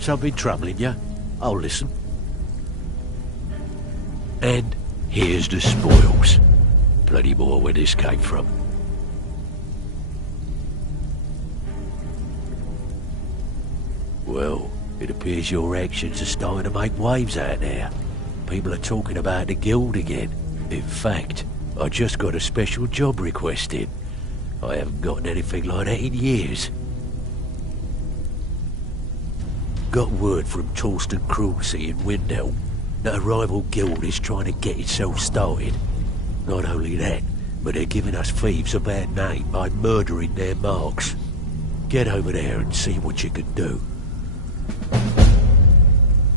Something troubling you? I'll listen. And here's the spoils. Plenty more where this came from. Well, it appears your actions are starting to make waves out there. People are talking about the guild again. In fact, I just got a special job request in. I haven't gotten anything like that in years. Got word from Torsten Cruelty in Windhelm that a rival guild is trying to get itself started. Not only that, but they're giving us thieves a bad name by murdering their marks. Get over there and see what you can do.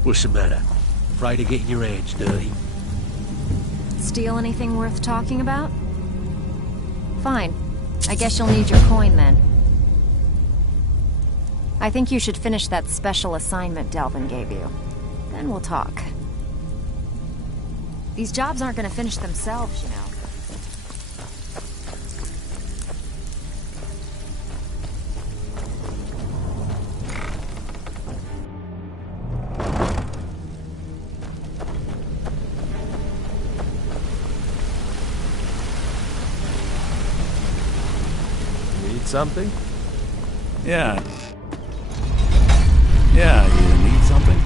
What's the matter? Afraid of getting your hands dirty? Steal anything worth talking about? Fine. I guess you'll need your coin then. I think you should finish that special assignment Delvin gave you. Then we'll talk. These jobs aren't gonna finish themselves, you know. something? Yeah. Yeah, you need something?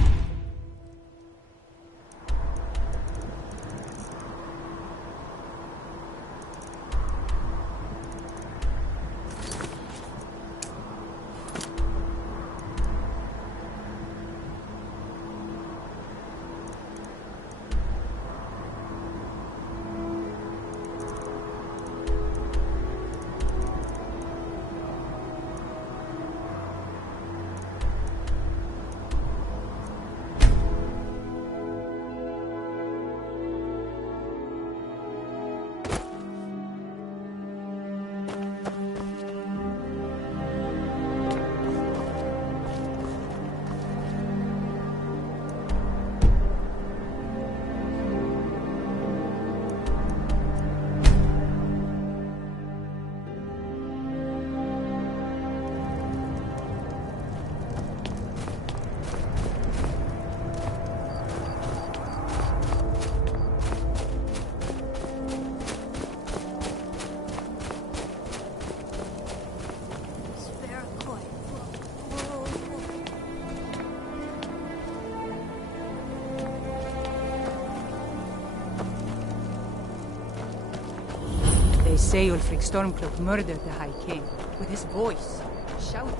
They say Ulfric Stormcloak murdered the High King with his voice, shouted.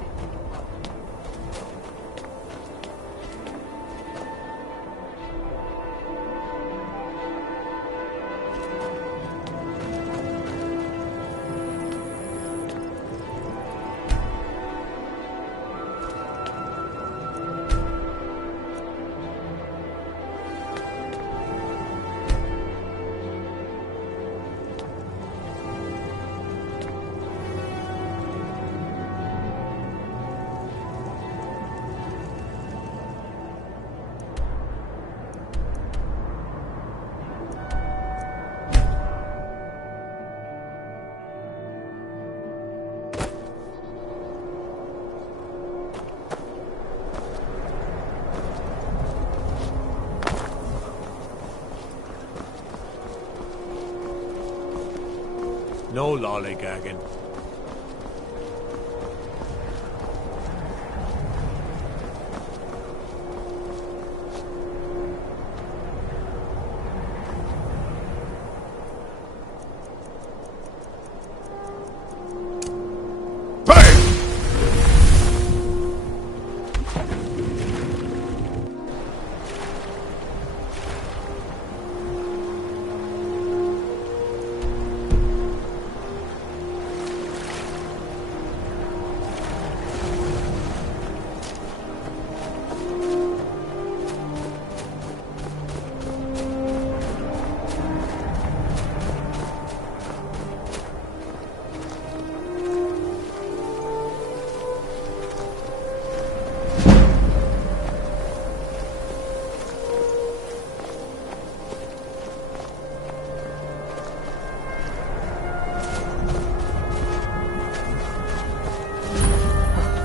No lollygagging.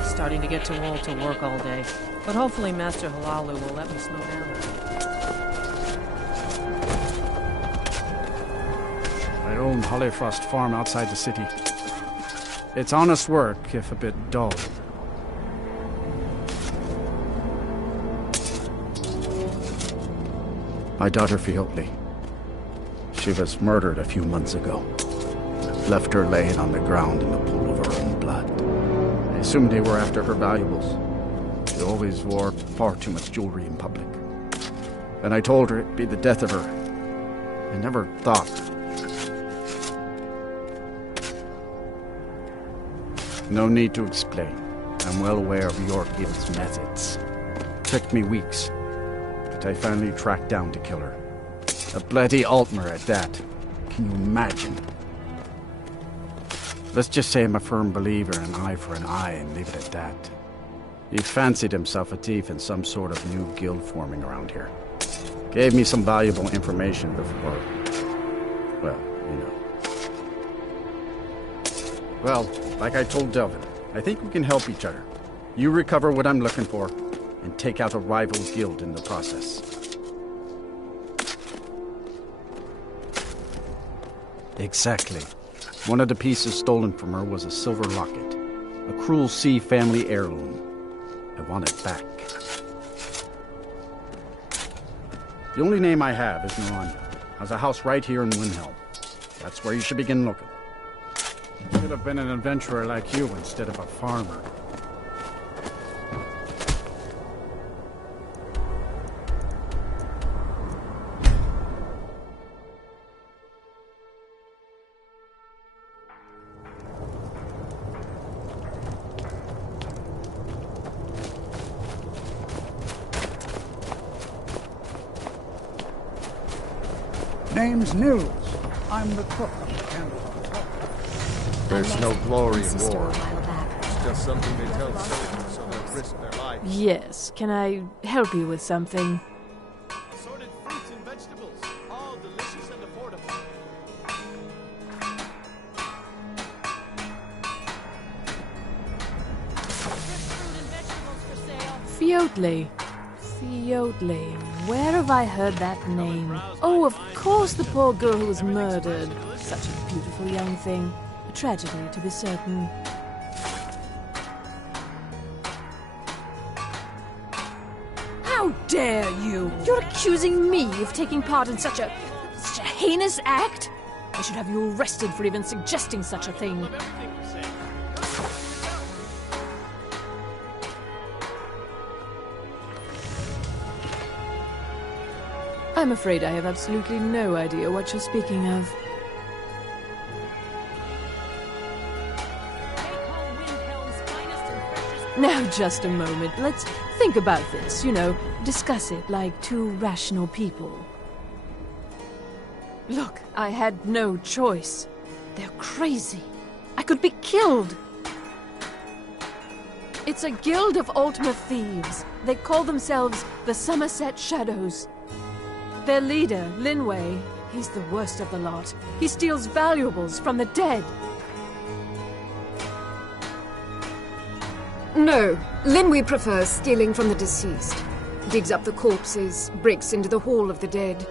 Starting to get too old to work all day. But hopefully Master Halalu will let me slow down. I own Hollyfrost Farm outside the city. It's honest work, if a bit dull. My daughter Fiotli. She was murdered a few months ago. Left her laying on the ground in the pool of her own blood. I assumed they were after her valuables. She always wore far too much jewelry in public. And I told her it'd be the death of her. I never thought. No need to explain. I'm well aware of your guild's methods. It took me weeks, but I finally tracked down to kill her. A bloody Altmer at that. Can you imagine? Let's just say I'm a firm believer in an eye for an eye and leave it at that. He fancied himself a thief in some sort of new guild forming around here. Gave me some valuable information before... well, you know. Well, like I told Delvin, I think we can help each other. You recover what I'm looking for, and take out a rival guild in the process. Exactly. One of the pieces stolen from her was a silver locket, a Cruel Sea family heirloom. I want it back. The only name I have is Miranda. Has a house right here in Windhelm. That's where you should begin looking. Should have been an adventurer like you instead of a farmer. Name's Nils. I'm the cook on the Candle. There's no glory in war. It's just something they tell soldiers so they'll risk their lives. Yes, can I help you with something? Assorted fruits and vegetables, all delicious and affordable. Fiotley. Fiotley. Where have I heard that name? Oh, of course, the poor girl who was murdered. Such a beautiful young thing. A tragedy, to be certain. How dare you! You're accusing me of taking part in such a heinous act? I should have you arrested for even suggesting such a thing. I'm afraid I have absolutely no idea what you're speaking of. Now, just a moment. Let's think about this, discuss it like two rational people. Look, I had no choice. They're crazy. I could be killed. It's a guild of ultimate thieves. They call themselves the Somerset Shadows. Their leader, Linway, he's the worst of the lot. He steals valuables from the dead. No, Linway prefers stealing from the deceased. Digs up the corpses, breaks into the Hall of the Dead.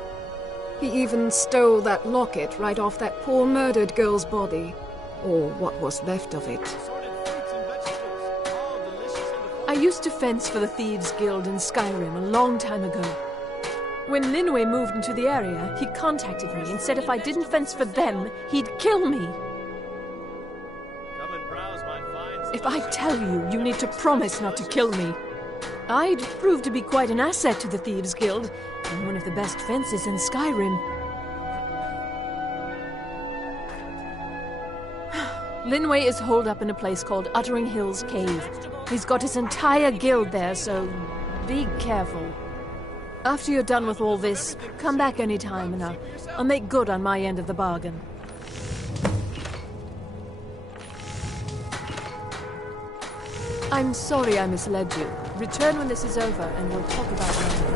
He even stole that locket right off that poor murdered girl's body. Or what was left of it. I used to fence for the Thieves Guild in Skyrim a long time ago. When Linway moved into the area, he contacted me and said if I didn't fence for them, he'd kill me. If I tell you, you need to promise not to kill me. I'd prove to be quite an asset to the Thieves Guild, and one of the best fences in Skyrim. Linway is holed up in a place called Uttering Hills Cave. He's got his entire guild there, so be careful. After you're done with all this, come back anytime and I'll make good on my end of the bargain. I'm sorry I misled you. Return when this is over and we'll talk about it.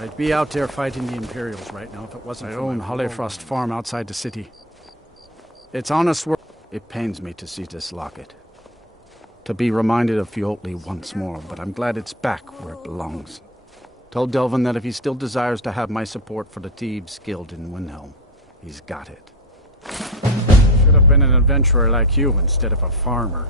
I'd be out there fighting the Imperials right now if it wasn't for my Holyfrost farm outside the city. It's honest work. It pains me to see this locket. To be reminded of Fjotli once more, but I'm glad it's back where it belongs. Told Delvin that if he still desires to have my support for the Thieves Guild in Windhelm, he's got it. Should have been an adventurer like you instead of a farmer.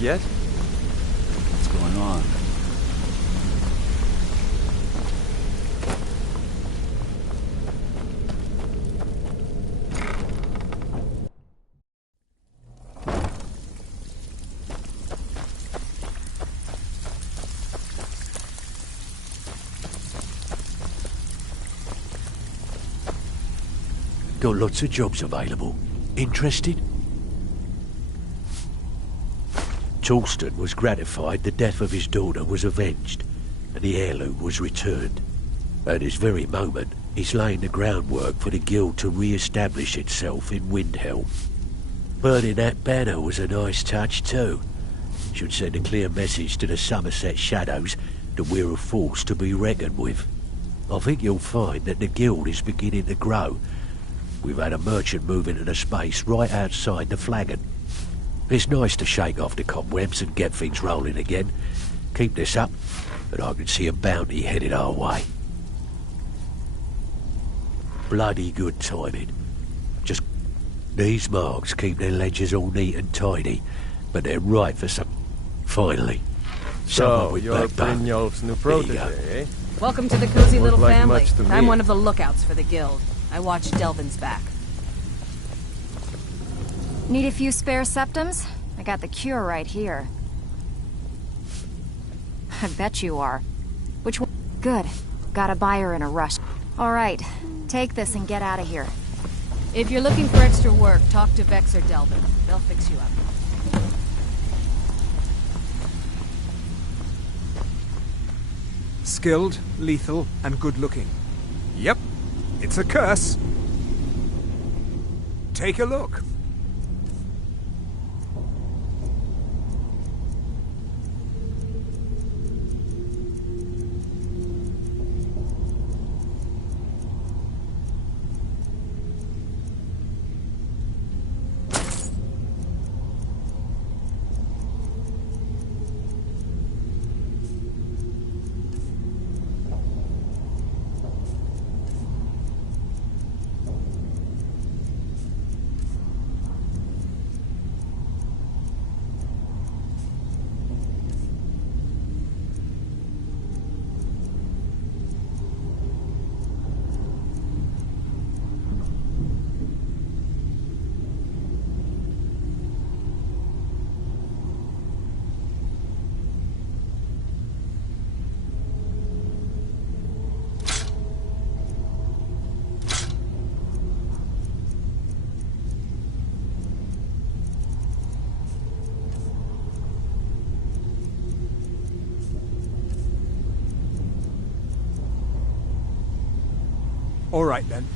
Yes? What's going on? Got lots of jobs available. Interested? Torsten was gratified the death of his daughter was avenged, and the heirloom was returned. At this very moment, he's laying the groundwork for the guild to re-establish itself in Windhelm. Burning that banner was a nice touch too. Should send a clear message to the Somerset Shadows that we're a force to be reckoned with. I think you'll find that the guild is beginning to grow. We've had a merchant move into the space right outside the flagon. It's nice to shake off the cobwebs and get things rolling again. Keep this up, and I can see a bounty headed our way. Bloody good timing. Just these marks keep their ledgers all neat and tidy, but they're right for some... Finally. So, you're Brynjolf's new protege, eh? Welcome to the cozy little like family. much to I'm me. one of the lookouts for the guild. I watch Delvin's back. Need a few spare septums? I got the cure right here. I bet you are. Which one? Good. Got a buyer in a rush. All right, take this and get out of here. If you're looking for extra work, talk to Vex or Delvin. They'll fix you up. Skilled, lethal, and good-looking. Yep, it's a curse. Take a look. All right, then.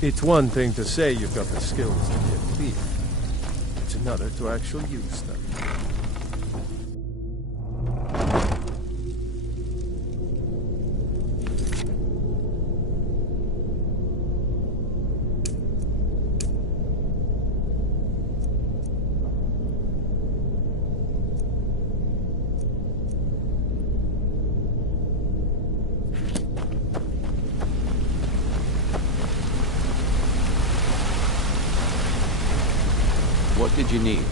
It's one thing to say you've got the skills to be a thief. It's another to actually use them. What did you need?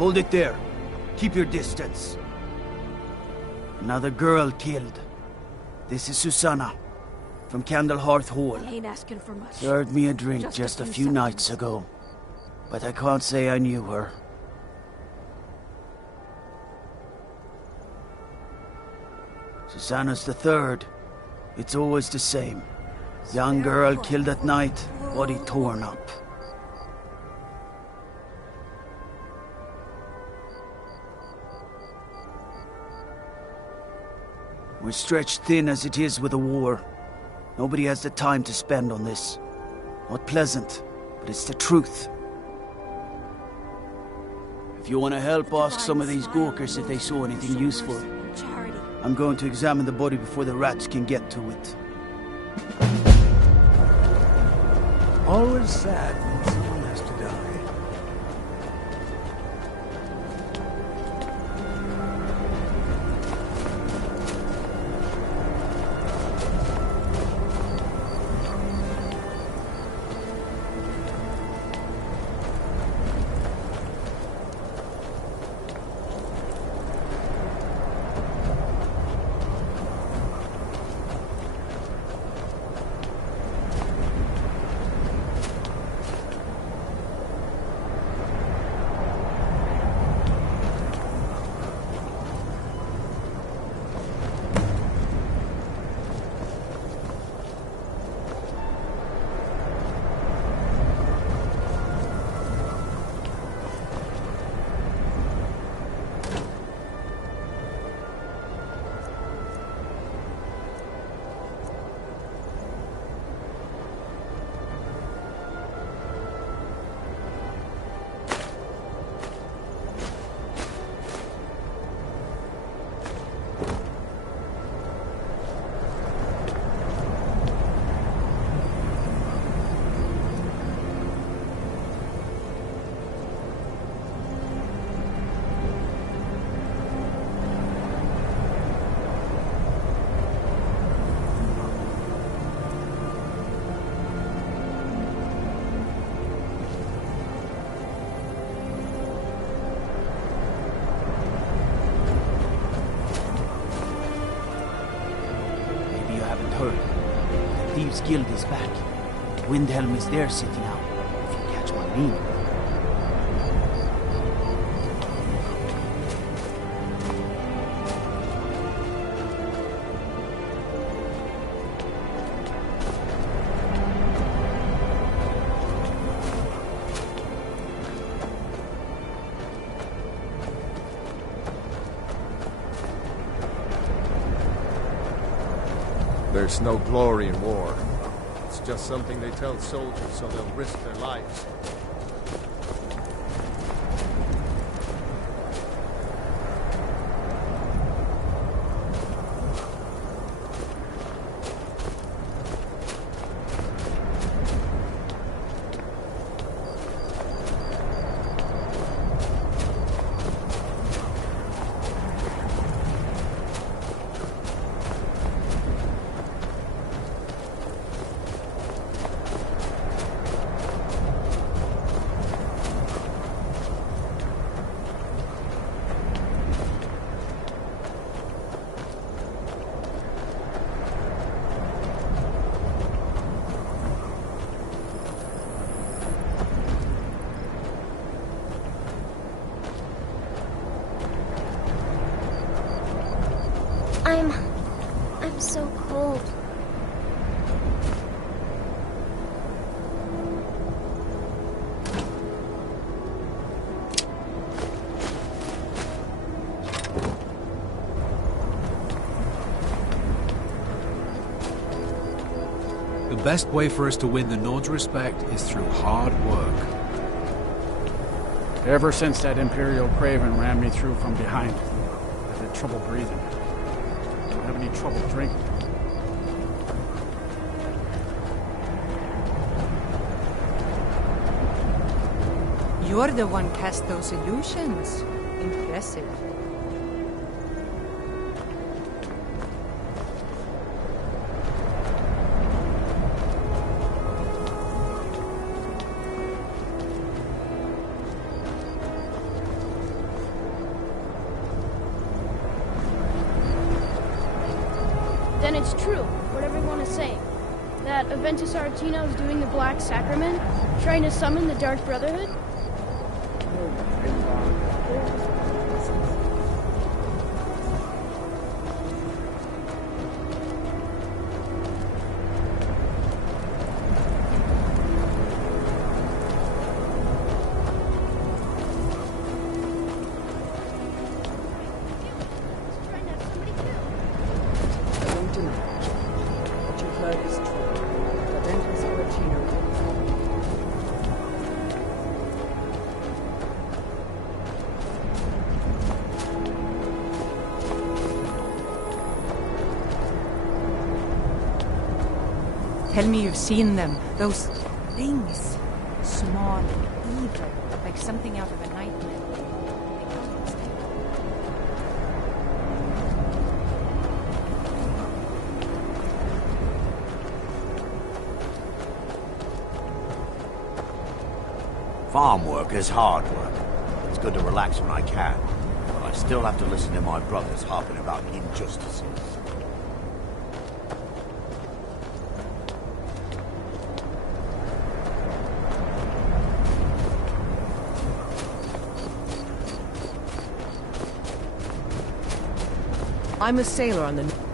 Hold it there. Keep your distance. Another girl killed. This is Susanna, from Candlehearth Hall. I ain't asking for much. Served me a drink Just just a a few few seconds. nights ago. But I can't say I knew her. Susanna's the third. It's always the same. Young girl killed at night, body torn up. We're stretched thin as it is with the war. Nobody has the time to spend on this. Not pleasant, but it's the truth. If you want to help, ask some of these Gawkers if they saw anything useful. I'm going to examine the body before the rats can get to it. Always sad when someone has to die. Thieves Guild is back. Windhelm is there sitting out, if you catch my meaning. There's no glory in war. It's just something they tell soldiers so they'll risk their lives. I'm so cold. The best way for us to win the Nord's respect is through hard work. Ever since that Imperial Craven ran me through from behind, I've had trouble breathing. Don't have any trouble drinking. You're the one cast those illusions. Impressive. Then it's true, what everyone is saying. That Aventus Aretino is doing the Black Sacrament, trying to summon the Dark Brotherhood? Tell me you've seen them. Those things. Small and evil. Like something out of a nightmare. Farm work is hard work. It's good to relax when I can, but I still have to listen to my brothers harping about injustices. I'm a sailor on the...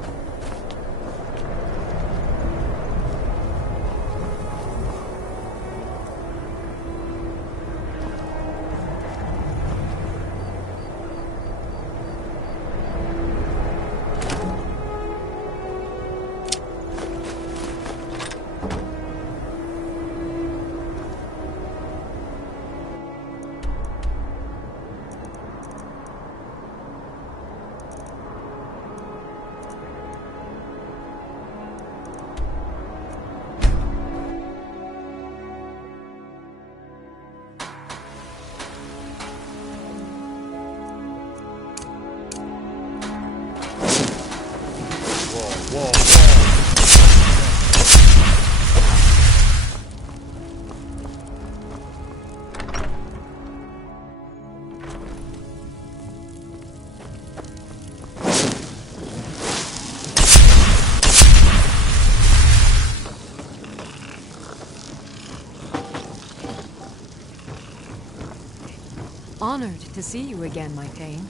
Honored to see you again, my Thane.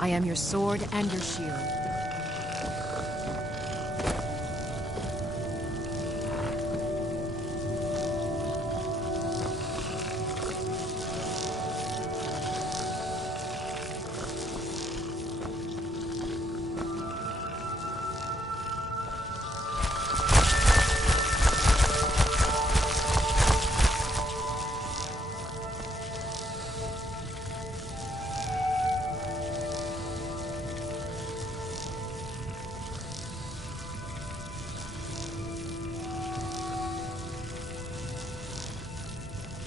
I am your sword and your shield.